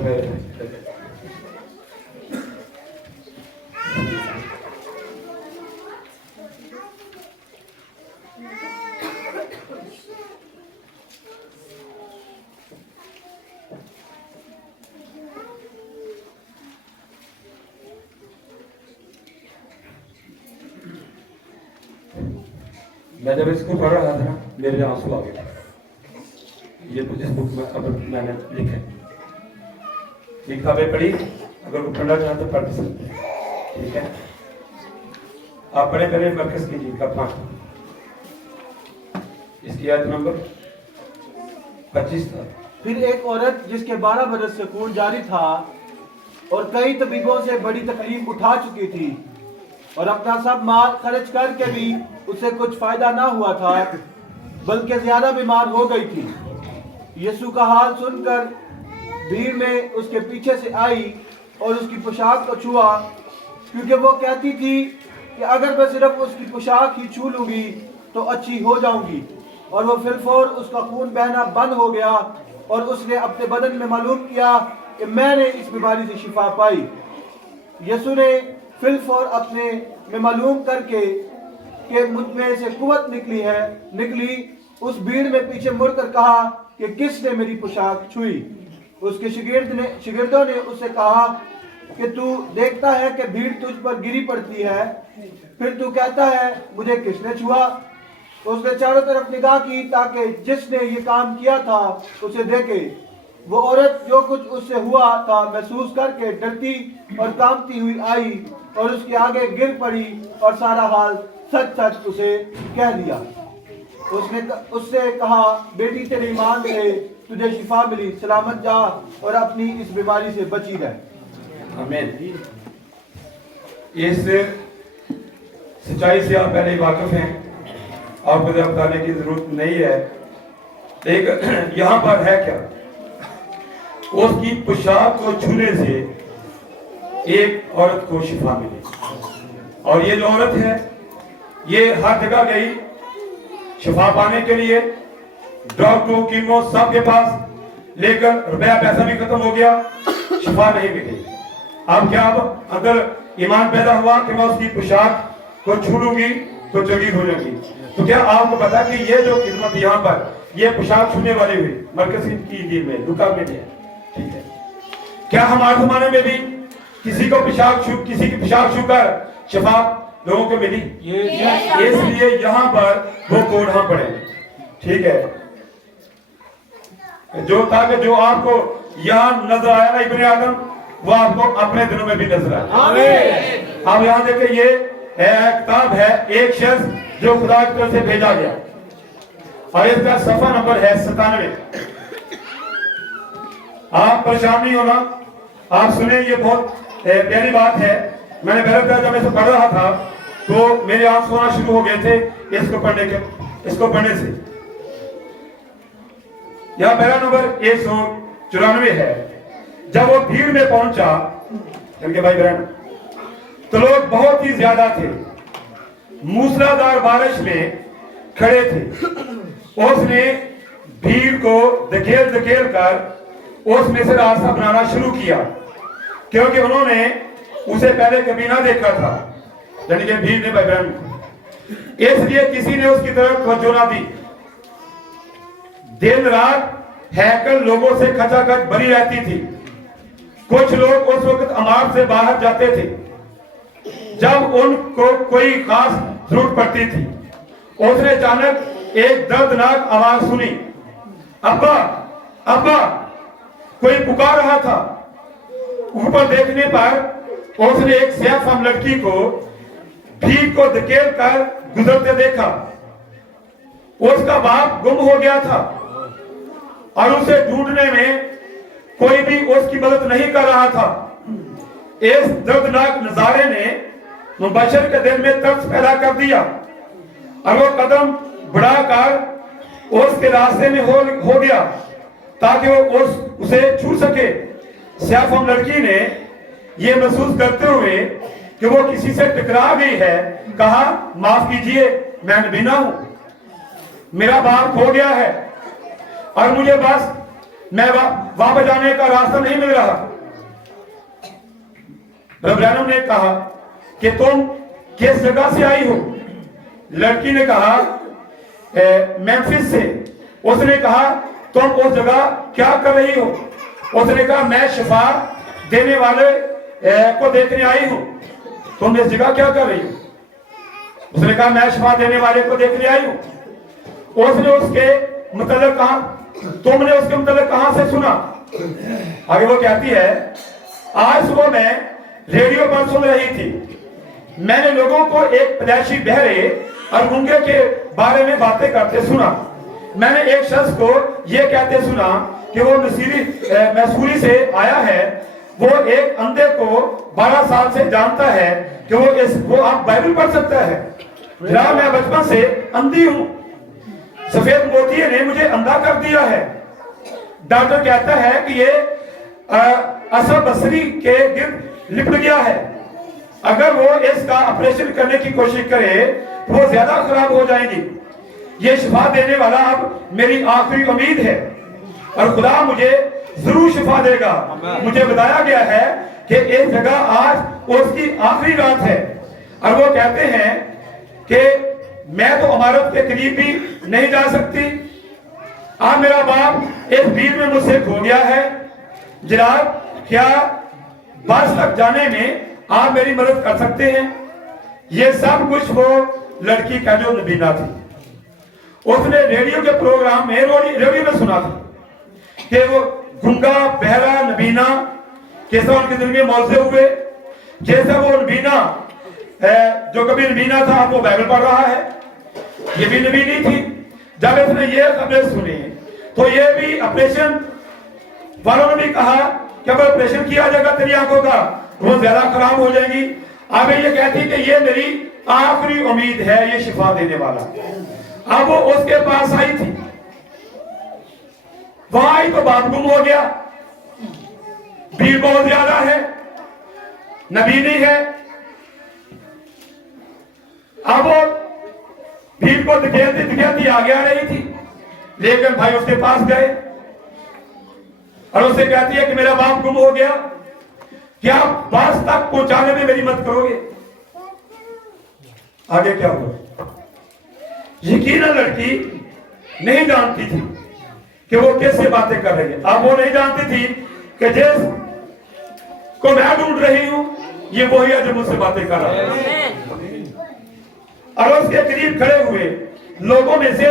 मैं जब इसको पढ़ रहा था ना, मेरे आंसू आ गए। ये इस बुक में अब मैंने लिखा है। ये किताबें पढ़ी, अगर वो पढ़ना चाहे तो पढ़ सकते हैं, ठीक है। आप पढ़े पहले मरकज कीजिए का 5 इसकी आयत नंबर 25 था। फिर एक औरत जिसके 12 बरस से खून जारी था और कई तबीबों से बड़ी तकलीफ उठा चुकी थी और अपना सब माल खर्च करके भी उसे कुछ फायदा ना हुआ था, बल्कि ज्यादा बीमार हो गई थी। यीशु का हाल सुनकर भीड़ में उसके पीछे से आई और उसकी पोशाक को छुआ, क्योंकि वो कहती थी कि अगर मैं सिर्फ उसकी पोशाक ही छू लूंगी तो अच्छी हो जाऊंगी। और वो फिलफौर उसका खून बहना बंद हो गया और उसने अपने बदन में मालूम किया कि मैंने इस बीमारी से शिफा पाई। यीशु ने फिलफौर अपने में मालूम करके कि मुझ में से कुव्वत निकली, उस भीड़ में पीछे मुड़कर कहा कि किसने मेरी पोशाक छुई। उसके शिगिर्दों ने उससे कहा कि तू देखता है कि भीड़ तुझ पर गिरी पड़ती है, फिर तू कहता है मुझे किसने छुआ। उसने चारों तरफ निगाह की ताकि जिसने ये काम किया था उसे देखे। वो औरत जो कुछ उससे हुआ था महसूस करके डरती और कांपती हुई आई और उसके आगे गिर पड़ी और सारा हाल सच सच उसे कह दिया। उसने उससे कहा, बेटी तेरे ईमान से तुझे शिफा मिली, सलामत जा और अपनी इस बीमारी से बची रह। आमीन। इस सच्चाई से आप पहले ही वाकिफ हैं, आपको मुझे बताने की जरूरत नहीं है। एक यहाँ पर है क्या, उसकी पोशाक को छूने से एक औरत को शिफा मिली। और ये जो औरत है ये हर जगह गई शिफा पाने के लिए, डॉक्टरों कीमों सबके पास, लेकर रुपया पैसा भी खत्म हो गया, शिफा नहीं मिली। अब क्या, अब अगर ईमान पैदा हुआ कि मैं उसकी पोशाक को छू लूंगी तो चंगी हो जाएगी। तो क्या आपको पता कि ये जो खिदमत यहाँ पर ये पोशाक छूने वाली हुई मरकज की इंजील में लुका में है, ठीक है। क्या हमारे जमाने में भी किसी की पोशाक छूकर शिफा लोगों को मिली? इसलिए यहाँ पर वो कोड हम पढ़े, ठीक है, जो ताकि जो आपको यहाँ नजर आया ना इब्ने आदम, वो आपको अपने दिनों में भी नजर आया। अब यहाँ देखिए, ये किताब है एक शख्स जो खुदा की तरफ से भेजा गया, और इसका सफा नंबर है 97। आप परेशान नहीं होना, आप सुने, ये बहुत प्यारी बात है। मैंने पहले जब इसे पढ़ रहा था तो मेरे आंसू आना शुरू हो गए थे इसको पढ़ने से। यह पहला नंबर 194 है। जब वो भीड़ में पहुंचा, इनके भाई बहन, तो लोग बहुत ही ज्यादा थे, मूसलाधार बारिश में खड़े थे। उसने भीड़ को धकेल कर उसमें से रास्ता बनाना शुरू किया, क्योंकि उन्होंने उसे पहले कभी ना देखा था, यानी कि भीड़ ने, भाई बहन, इसलिए किसी ने उसकी तरफ तवज्जो ना दी। दिन रात हैकल लोगों से खचाखच भरी रहती थी। कुछ लोग उस वक्त अमार से बाहर जाते थे जब उनको कोई खास जरूरत पड़ती थी। उसने अचानक एक दर्दनाक आवाज सुनी, अब्बा अब्बा, कोई पुकार रहा था। ऊपर देखने पर उसने एक सयाफम लड़की को भीड़ को धकेल कर गुजरते देखा। उसका बाप गुम हो गया था और उसे ढूंढने में कोई भी उसकी मदद नहीं कर रहा था। इस दर्दनाक नजारे ने मुबशर के दिल में तरस पैदा कर दिया और वो कदम बढ़ाकर उसके रास्ते में हो गया ताकि वो उसे छू सके। सयाफम लड़की ने यह महसूस करते हुए कि वो किसी से टकरा गई है, कहा, माफ कीजिए, मैं नबीना हूं, मेरा बाप खो गया है और मुझे बस मैं वापस जाने का रास्ता नहीं मिल रहा। ब्रैनम ने कहा कि तुम किस जगह से आई हो? लड़की ने कहा मेम्फिस से। उसने कहा तुम उस जगह क्या कर रही हो? उसने कहा मैं शिफा देने वाले को देखने आई हूं। तुम इस जगह क्या कर रही हो? उसने कहा मैं शिफा देने वाले को देखने आई हूं। उसने उसके मतलब कहा, तुमने उसके मतलब कहां से सुना? आगे वो कहती है आज सुबह मैं रेडियो पर सुन रही थी, मैंने लोगों को एक पैदाइशी बहरे और गूंगे के बारे में बातें करते सुना। मैंने एक शख्स को यह कहते सुना कि वो मैसूरी से आया है, वो एक अंधे को 12 साल से जानता है कि वो आप बाइबल पढ़ सकता है। जनाब मैं बचपन से अंधी हूं, सफेद मोतिये ने मुझे अंधा कर दिया है। डॉक्टर कहता है कि ये असर बसरी के गिर्द लिपट गया है, अगर वो इसका ऑपरेशन करने की कोशिश करे तो वो ज्यादा खराब हो जाएंगी। ये शिफा देने वाला अब मेरी आखिरी उम्मीद है और खुदा मुझे जरूर शिफा देगा। मुझे बताया गया है कि इस जगह आज उसकी आखिरी रात है और वो कहते हैं कि मैं तो इमारत के करीब भी नहीं जा सकती। आज मेरा बाप इस भीड़ में मुझसे खो गया है। जनाब क्या बस तक जाने में आप मेरी मदद कर सकते हैं? ये सब कुछ वो लड़की का जो नबीना थी, उसने रेडियो के प्रोग्राम में रेडियो में सुना था कि वो गुंगा बहरा नबीना कैसे उनकी जिंदगी में मौजे हुए, जैसे वो नबीना जो कभी नबीना था अब वो बाइबल पढ़ रहा है, ये भी नबीनी थी। जब इसने ये खबरें सुनी तो ये भी ऑपरेशन वालों ने भी कहा कि अब ऑपरेशन किया जाएगा तेरी आंखों का, वो ज्यादा खराब हो जाएगी। अब ये कहती कि ये मेरी आखिरी उम्मीद है, ये शिफा देने वाला। अब वो उसके पास आई थी, वहां आई तो बाप गुम हो गया, भीड़ बहुत ज्यादा है, नबीनी है। अब वो भीड़ को दिखाती दिखाती आगे आ रही थी, लेकिन भाई उसके पास गए और उससे कहती है कि मेरा बाप गुम हो गया, क्या बस तक पहुंचाने में मेरी मदद करोगे? आगे क्या हुआ? यकीनन लड़की नहीं जानती थी कि वो किससे बातें कर रही है। अब वो नहीं जानती थी कि जिस को मैं ढूंढ रही हूं ये वही है जो मुझसे बातें कर रहा है। और उसके करीब खड़े हुए लोगों में से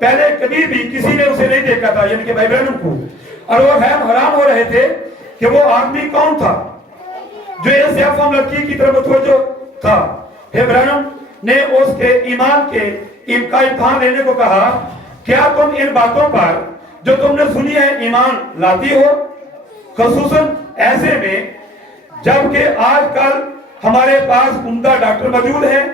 पहले कभी भी किसी ने उसे नहीं देखा था, यानी कि भाई बहनों को, और वो हैरान हो रहे थे कि वो आदमी कौन था जो ऐसे अफवाह लड़की की तरफ तवज्जो था। इब्राहिम ने उसके ईमान के इनका इम्तिहान लेने को कहा, क्या तुम इन बातों पर जो तुमने सुनी है ईमान लाती हो, खसूसन ऐसे में जबकि आजकल हमारे पास उम्दा डॉक्टर मौजूद हैं?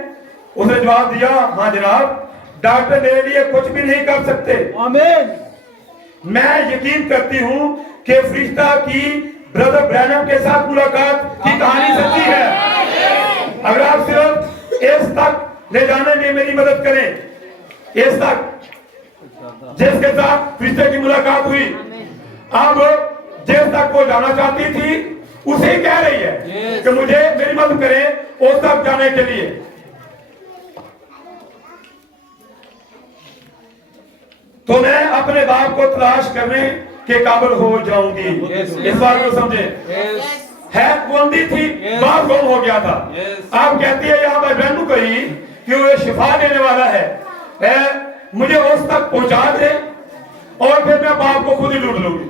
उसने जवाब दिया, हाँ जनाब, डॉक्टर मेरे लिए कुछ भी नहीं कर सकते। आमीन। मैं यकीन करती हूँ कि फरिश्ता की ब्रदर ब्रैनम के साथ मुलाकात की कहानी सच्ची है। अगर आप सिर्फ इस तक ले जाने में मेरी मदद करें, इस तक जिसके साथ फरिश्ते की मुलाकात हुई, अब जिस तक वो जाना चाहती थी उसे कह रही है कि मुझे मेरी मदद करें उस तक जाने के लिए। तो मैं अपने बाप को तलाश करने के काबिल हो जाऊंगी। इस बात को समझे। है बंदी थी, बाप गुम हो गया था। आप कहती है यहाँ पर बहनू कही कि वो शिफा देने वाला है, मुझे उस तक पहुंचा दे और फिर मैं बाप को खुद ही लूट लूंगी,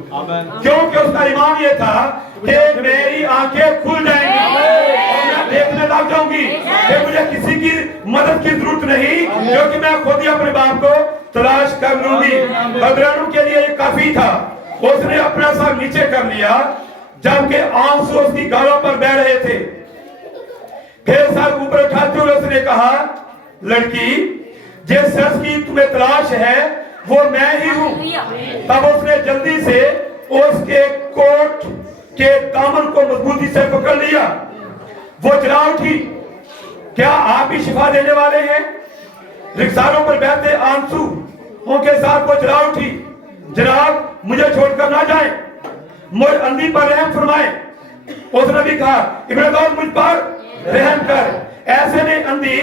क्योंकि उसका ईमान ये था कि मेरी आंखें खुल जाएंगी और मैं देखने लग जाऊंगी कि मुझे किसी की मदद की जरूरत नहीं, क्योंकि मैं खुद ही अपने बाप को तलाश कर लूंगी। बदरानू के लिए ये काफी था। उसने अपना सर नीचे कर लिया जबकि आंसू उसकी गालों पर बह रहे थे। फिर सर ऊपर उठाते हुए उसने कहा, लड़की, जिस शख्स की तुम्हें तलाश है वो मैं ही हूं। तब उसने जल्दी से उसके कोट के दामन को मजबूती से पकड़ लिया। वो चला उठी। क्या आप भी शिफा देने वाले हैं? रिक्शारों पर बहते आंसू उनके साथ वो चला उठी। जनाब मुझे छोड़कर ना जाए, मुझ अंधी पर रहम फरमाए। उसने भी कहा इब्न दाऊद मुझ पर रहम कर। ऐसे में अंधी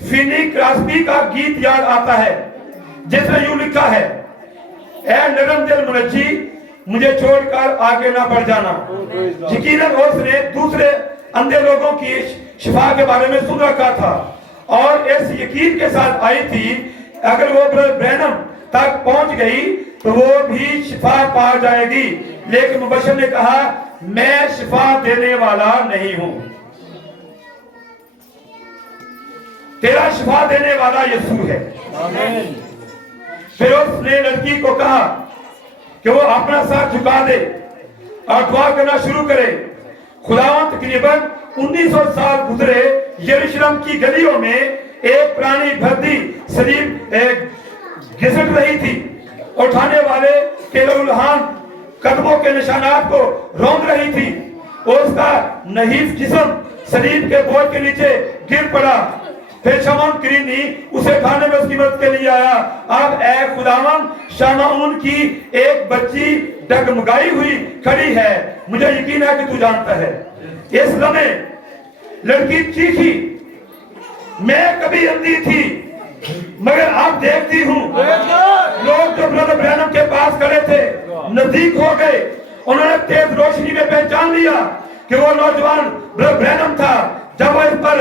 फिनी क्रास्बी का गीत याद आता है जिसमें यूं लिखा है, ऐ नरम दिल मुनज्जी मुझे छोड़कर आगे ना बढ़ जाना। यकीनन उसने दूसरे अंधे लोगों की शिफा के बारे में सुन रखा था और इस यकीन के साथ आई थी अगर वो ब्रदर ब्रैनम तक पहुंच गई तो वो भी शिफा पा जाएगी। लेकिन मुबश्शिर ने कहा मैं शिफा देने वाला नहीं हूं, तेरा शिफा देने वाला यीशु है। फिर उसने लड़की को कहा कि वो अपना सर झुका दे और दुआ करना शुरू करे। खुदावंद तकरीबन 1900 साल गुजरे यरूशलेम की गलियों में एक पुरानी भद्दी सलीब घिसट रही थी। उठाने वाले के लहूलुहान कदमों के निशानात को रौंद रही थी। उसका नहीफ जिस्म सलीब के बोझ के नीचे गिर पड़ा। फिर शमौन किरीनी उसे उठाने में उसकी मदद के लिए आया। अब ऐ खुदावन शमौन की एक बच्ची डगमगाई हुई खड़ी है, मुझे यकीन है कि तू जानता है। इस लम्हे लड़की चीखी, मैं कभी अंधी थी मगर अब देखती हूँ। लोग जो ब्रदर ब्रैनम के पास खड़े थे नजदीक हो गए। उन्होंने तेज रोशनी में पहचान लिया कि वो नौजवान ब्रदर ब्रैनम था। जब वो इस पर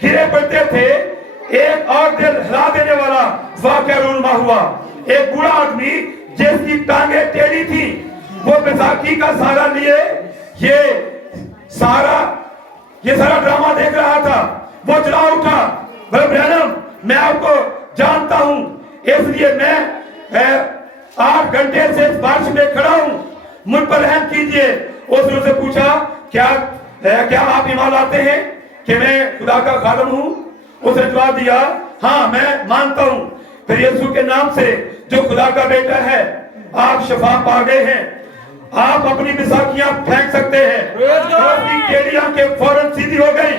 गिरे पड़ते थे एक और दिल हिला देने वाला वाकया रूनुमा हुआ। एक बूढ़ा आदमी जिसकी टांगे टेढ़ी थी वो बैसाखी का सहारा लिए ये सारा ड्रामा देख रहा था। वो चला उठा, ब्रदर ब्रैनम मैं आपको जानता हूं इसलिए मैं 8 घंटे से इस बारिश में खड़ा हूं, मुझ पर रहम कीजिए। उसने उसे पूछा क्या आप ईमान लाते हैं कि मैं खुदा का खादम हूं? उसने जवाब दिया हाँ मैं मानता हूं। फिर यीशु के नाम से जो खुदा का बेटा है आप शफा पा गए हैं, आप अपनी बिसाखियां फेंक सकते हैं। उसकी टेढ़ी आंखें फौरन सीधी हो गई।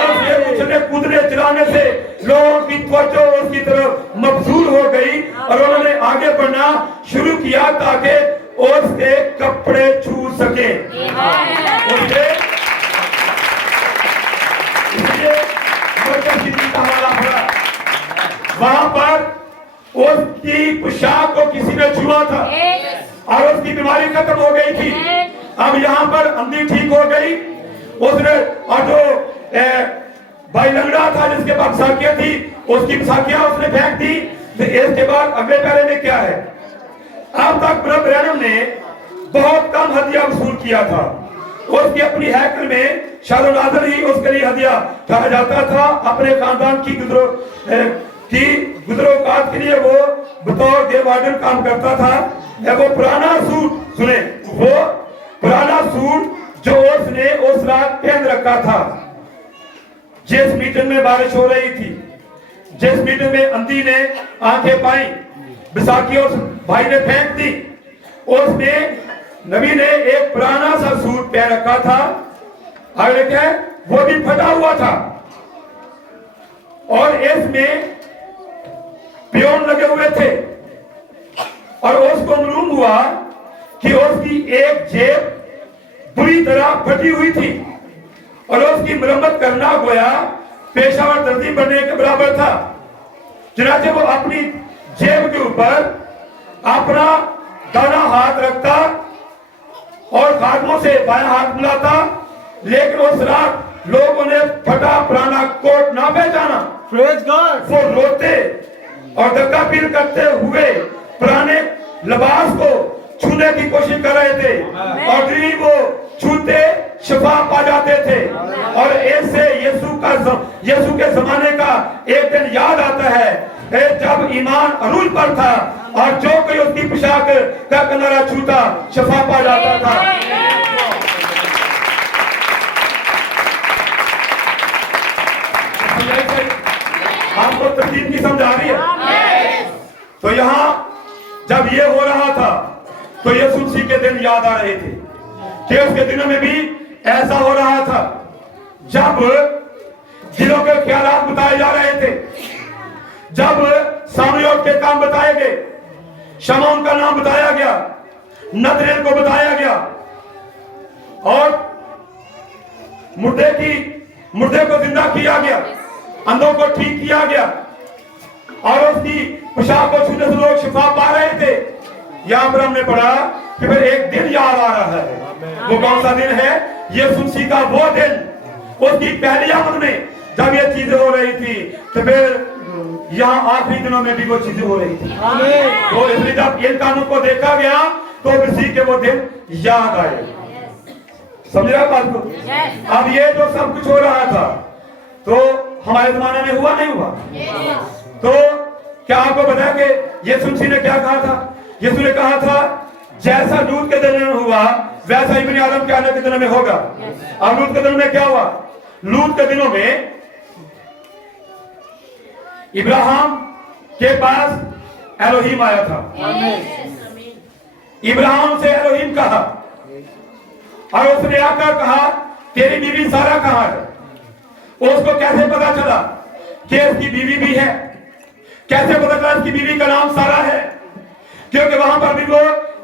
उसके उछलने कूदने चिल्लाने से लोगों की तवज्जो उसकी तरफ मबजूल हो गई और उन्होंने आगे बढ़ना शुरू किया ताकि उसके कपड़े छू सके। वहां पर उसकी पोशाक को किसी ने छुआ था और उसकी बीमारी खत्म हो गई थी। अब यहाँ पर अंधी ठीक हो गई। उसने और जो भाई लंगड़ा था जिसके पास साखियां थी उसकी साखियां उसने फेंक दी। इसके बाद अगले पैरे में क्या है? अब तक ब्रदर ब्रैनम ने बहुत कम हदिया वसूल किया था। उसकी अपनी हैकल में शालो नाज़र ही उसके लिए हदिया कहा जाता था। अपने खानदान की गुजरोकात के लिए वो बतौर देवार्डन काम करता था। वो पुराना सूट सुने, वो पुराना सूट जो उसने उस रात पहन रखा था। जिस मीटिंग में बारिश हो रही थी, जिस मीटिंग में अंधी ने आंखें पाई, बैसाखी और भाई ने फेंक दी, उसमें नबी ने एक पुराना सा सूट पहन रखा था। आगे क्या है? वो भी फटा हुआ था और इसमें पियोन लगे हुए थे और उसको मालूम हुआ कि उसकी एक जेब बुरी तरह फटी हुई थी और उसकी मरम्मत करना गोया पेशावर दर्दी बनने के बराबर था। चुनांचे वो अपनी जेब के ऊपर अपना दाना हाथ रखता और खादमों से बायां हाथ मिलाता, लेकिन उस रात लोगों ने फटा पुराना कोट ना पहचाना। Praise God. वो रोते और धक्का पील करते हुए पुराने लिबास को छूने की कोशिश कर रहे थे और यदि वो छूते शिफा पा जाते थे। और ऐसे यीशु के जमाने का एक दिन याद आता है जब ईमान अरूज पर था और जो कोई उसकी पोशाक का किनारा छूता शिफा पा जाता था। आपको तरतीब की समझ आ रही है? तो यहाँ जब ये हो रहा था तो यीशु मसीह के दिन याद आ रहे थे कि उसके दिनों में भी ऐसा हो रहा था जब दिलों के ख्यालात बताए जा रहे थे, जब सामरियोत के काम बताए गए, शमौन का नाम बताया गया, नतनेल को बताया गया, और मुर्दे को जिंदा किया गया, अंधों को ठीक किया गया, और उसकी पोशाक को छूने से लोग शिफा पा रहे थे। यहां पर हमने पढ़ा कि फिर एक दिन याद आ रहा है। वो कौन सा दिन है? यीशु मसीह का वो दिन, उसकी पहली आमद में जब ये चीजें हो रही थी, तो फिर यहाँ आखिरी दिनों में भी वो चीजें हो रही थी। तो इसलिए जब इन कानों को देखा गया तो मसीह के वो दिन याद आए। समझ रहे बात को? अब ये जो सब कुछ हो रहा था तो हमारे जमाने में हुआ नहीं हुआ? तो क्या आपको पता है कि यीशु मसीह ने क्या कहा था? यीशु ने कहा था जैसा लूत के दिनों में हुआ वैसा इब्न आदम के आने के दिनों में होगा। अब लूत के दिनों में क्या हुआ? लूत के दिनों में इब्राहिम के पास एलोहिम आया था। इब्राहिम से एलोहिम कहा और उसने आकर कहा तेरी बीवी सारा कहां है? उसको कैसे पता चला कि इसकी बीवी भी है? कैसे पता चला इसकी बीवी का नाम सारा है? क्योंकि वहां पर भी वो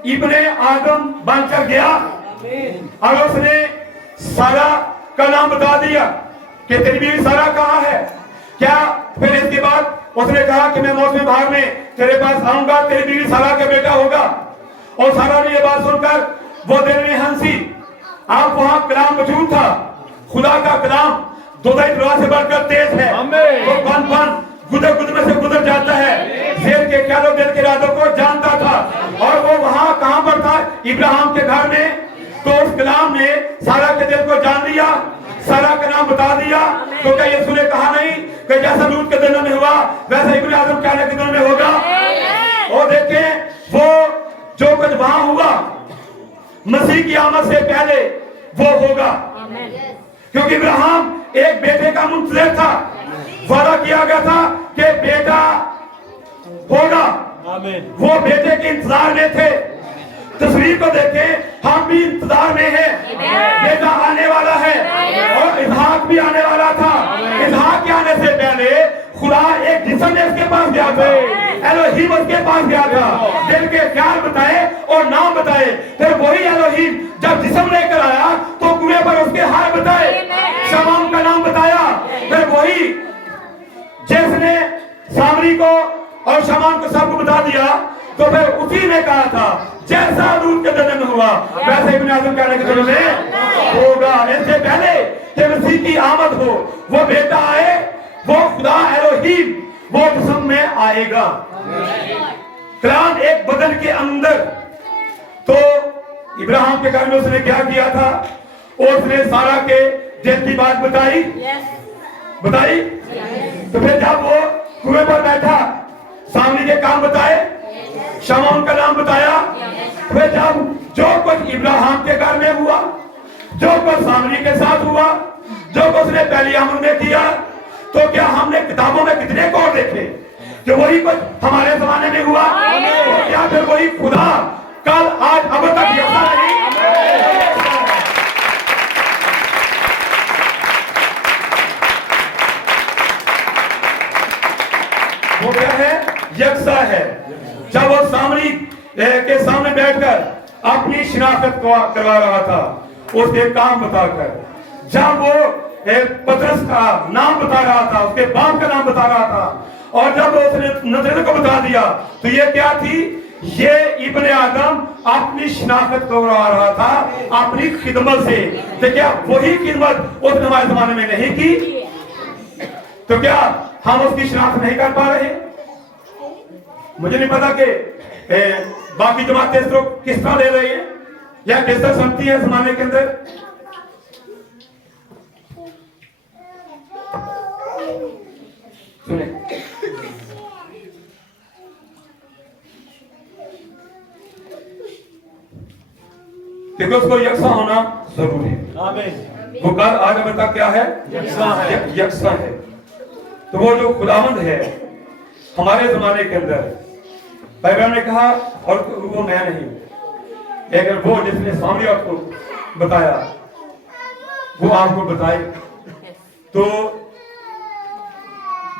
इब्ने आदम बनकर गया और उसने सारा का नाम बता दिया कि तेरी बीवी सारा कहां है। क्या फिर इसके बाद उसने कहा कि मैं मौसम बहार में तेरे पास आऊंगा, तेरी बीवी सारा का बेटा होगा। और सारा ने ये बात सुनकर वो दिल में हंसी। आप वहां कलाम मौजूद था, खुदा का कलाम दोधाई तलवार से बढ़कर तेज है, वो बन बन गुदर में से गुजर जाता है। शेर के ख्यालों दिल के इरादों को जानता था और वो वहां कहां पर था? इब्राहिम के घर में। तो उस कलाम ने सारा के दिल को जान लिया, सारा का नाम बता दिया। तो क्या यीशु ने कहा नहीं कि जैसा लूत के दिनों में हुआ वैसा इब्न आदम के आने के दिनों में होगा? और देखें वो जो कुछ वहां हुआ मसीह की आमद से पहले वो होगा। क्योंकि इब्राहिम एक बेटे का मुंतज़िर था, वादा किया गया था कि बेटा होगा। वो बेटे के इंतजार में थे। तस्वीर को देखें, हम भी इंतजार में हैं। बेटा आने वाला है और इसहाक भी आने वाला था। इसहाक के आने से पहले खुदा एक जिस्म में उसके पास गया था, एलोहीम उसके पास गया था, दिल के ख्याल बताए और नाम बताए। फिर वही एलोहीम जब जिस्म लेकर आया तो कुएं पर उसके हाल बताए, शमौन का नाम बताया। फिर वही जिसने सामरी को और शमौन को सबको बता दिया, तो फिर उसी ने कहा था जैसा लूत के दिनों में हुआ वैसे इब्न आदम के आने के दिनों में होगा। इससे पहले कि मसीह की आमद हो, वो बेटा आए, वो खुदा एलोहीम वो जिस्म में आएगा। कलाम एक बदन के अंदर। तो इब्राहिम के घर में उसने क्या किया था? उसने सारा के दिल की बात बताई। तो फिर जब वो कुएं पर बैठा, सामने के काम बताए, शमौन का नाम बताया। फिर जब जो कुछ इब्राहिम के घर में हुआ, जो कुछ सामरी के साथ हुआ, जो कुछ उसने पहली आमद में किया, तो क्या हमने किताबों में कितने को देखे कि वही कुछ हमारे जमाने में हुआ? तो क्या फिर वही खुदा कल आज अब तक यकसा नहीं? वो क्या है? यकसा है। जब वो सामरी के सामने बैठकर अपनी शिनाख्त करवा रहा था, उसके काम बताकर, जब वो पतरस का नाम बता रहा था, उसके बाप का नाम बता रहा था, और जब उसने नजरें को बता दिया, तो ये क्या थी? ये इब्ने आदम अपनी शिनाख्त करवा रहा था अपनी खिदमत से। तो क्या वही खिदमत उसने हमारे जमाने में नहीं की? तो क्या हम उसकी शिनाख्त नहीं कर पा रहे? मुझे नहीं पता कि बाकी जमातें इसको किस तरह ले रही है या किस तरह समझती है जमाने के अंदर। सुने, क्योंकि उसको यकसा होना जरूरी है। वो कल आज अब तक क्या है? यकसा है। तो वो जो खुदावंद है हमारे जमाने के अंदर, पैगंबर ने कहा, और वो मैं नहीं, लेकिन वो जिसने सामने आपको बताया वो आपको बताए। तो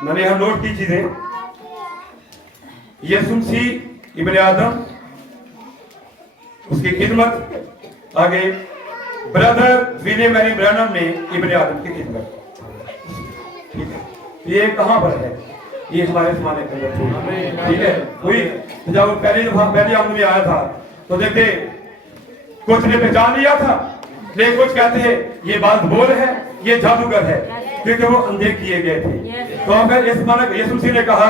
मैंने यहां नोट की चीजें यीशु मसीह इब्ने आदम, उसकी खिदमत, आगे ब्रदर विलियम मैरी ब्रैनम ने इब्ने आदम की खिदमत। ठीक है, ये कहाँ पर है? ये हमारे ज़माने के अंदर थी। ठीक है, हुई जब पहली दफा पहले आदमी में आया था तो देखे कुछ ने पहचान लिया था, लेकिन कुछ कहते हैं ये बात बोल है, ये जादूगर है, क्योंकि वो अंधे किए गए थे। तो फिर इस मानक यीशु मसीह ने कहा,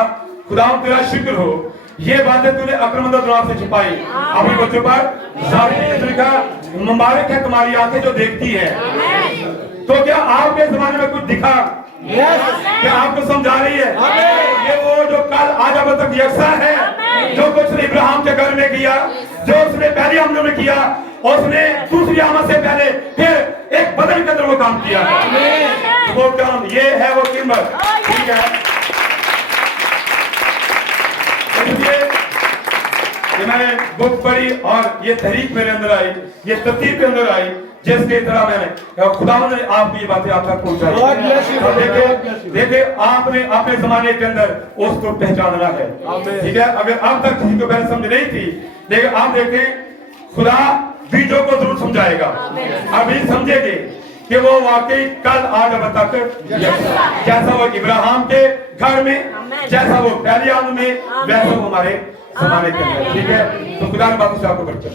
खुदा तेरा शुक्र हो, ये बातें तूने अक्लमंद दुआ से छुपाई अपने बच्चों पर जाहिर की। कहा मुबारक है तुम्हारी आंखें जो देखती है। तो क्या आपके जमाने में कुछ दिखा? क्या आपको समझा रही है? ये वो जो कल आज अब तक यकसा है, जो कुछ ने इब्राहिम के घर में किया, जो उसने पहली आमद में किया, उसने दूसरी आमद से पहले फिर एक बदल के अंदर वो काम किया है। वो काम ये है, वो कीमत। ठीक है, ये मैंने बुक पढ़ी और ये तहरीक मेरे अंदर आई, ये तरतीब के अंदर आई, जिसके तरह मैंने खुदा ने आपकी ये बातें आप तक पहुंचाई। देखिए आपने अपने जमाने के अंदर उसको पहचानना है। ठीक है, अगर अब तक किसी को पहले समझ नहीं थी, लेकिन आप देखें खुदा बीजों को जरूर समझाएगा। अभी समझेंगे कि वो वाकई कल आज अब तक जैसा वो इब्राहिम के घर में, जैसा वो पहली आमद में, वैसा वो हमारे जमाने के अंदर। ठीक है, तो खुदा ने बात से आपको बच्चा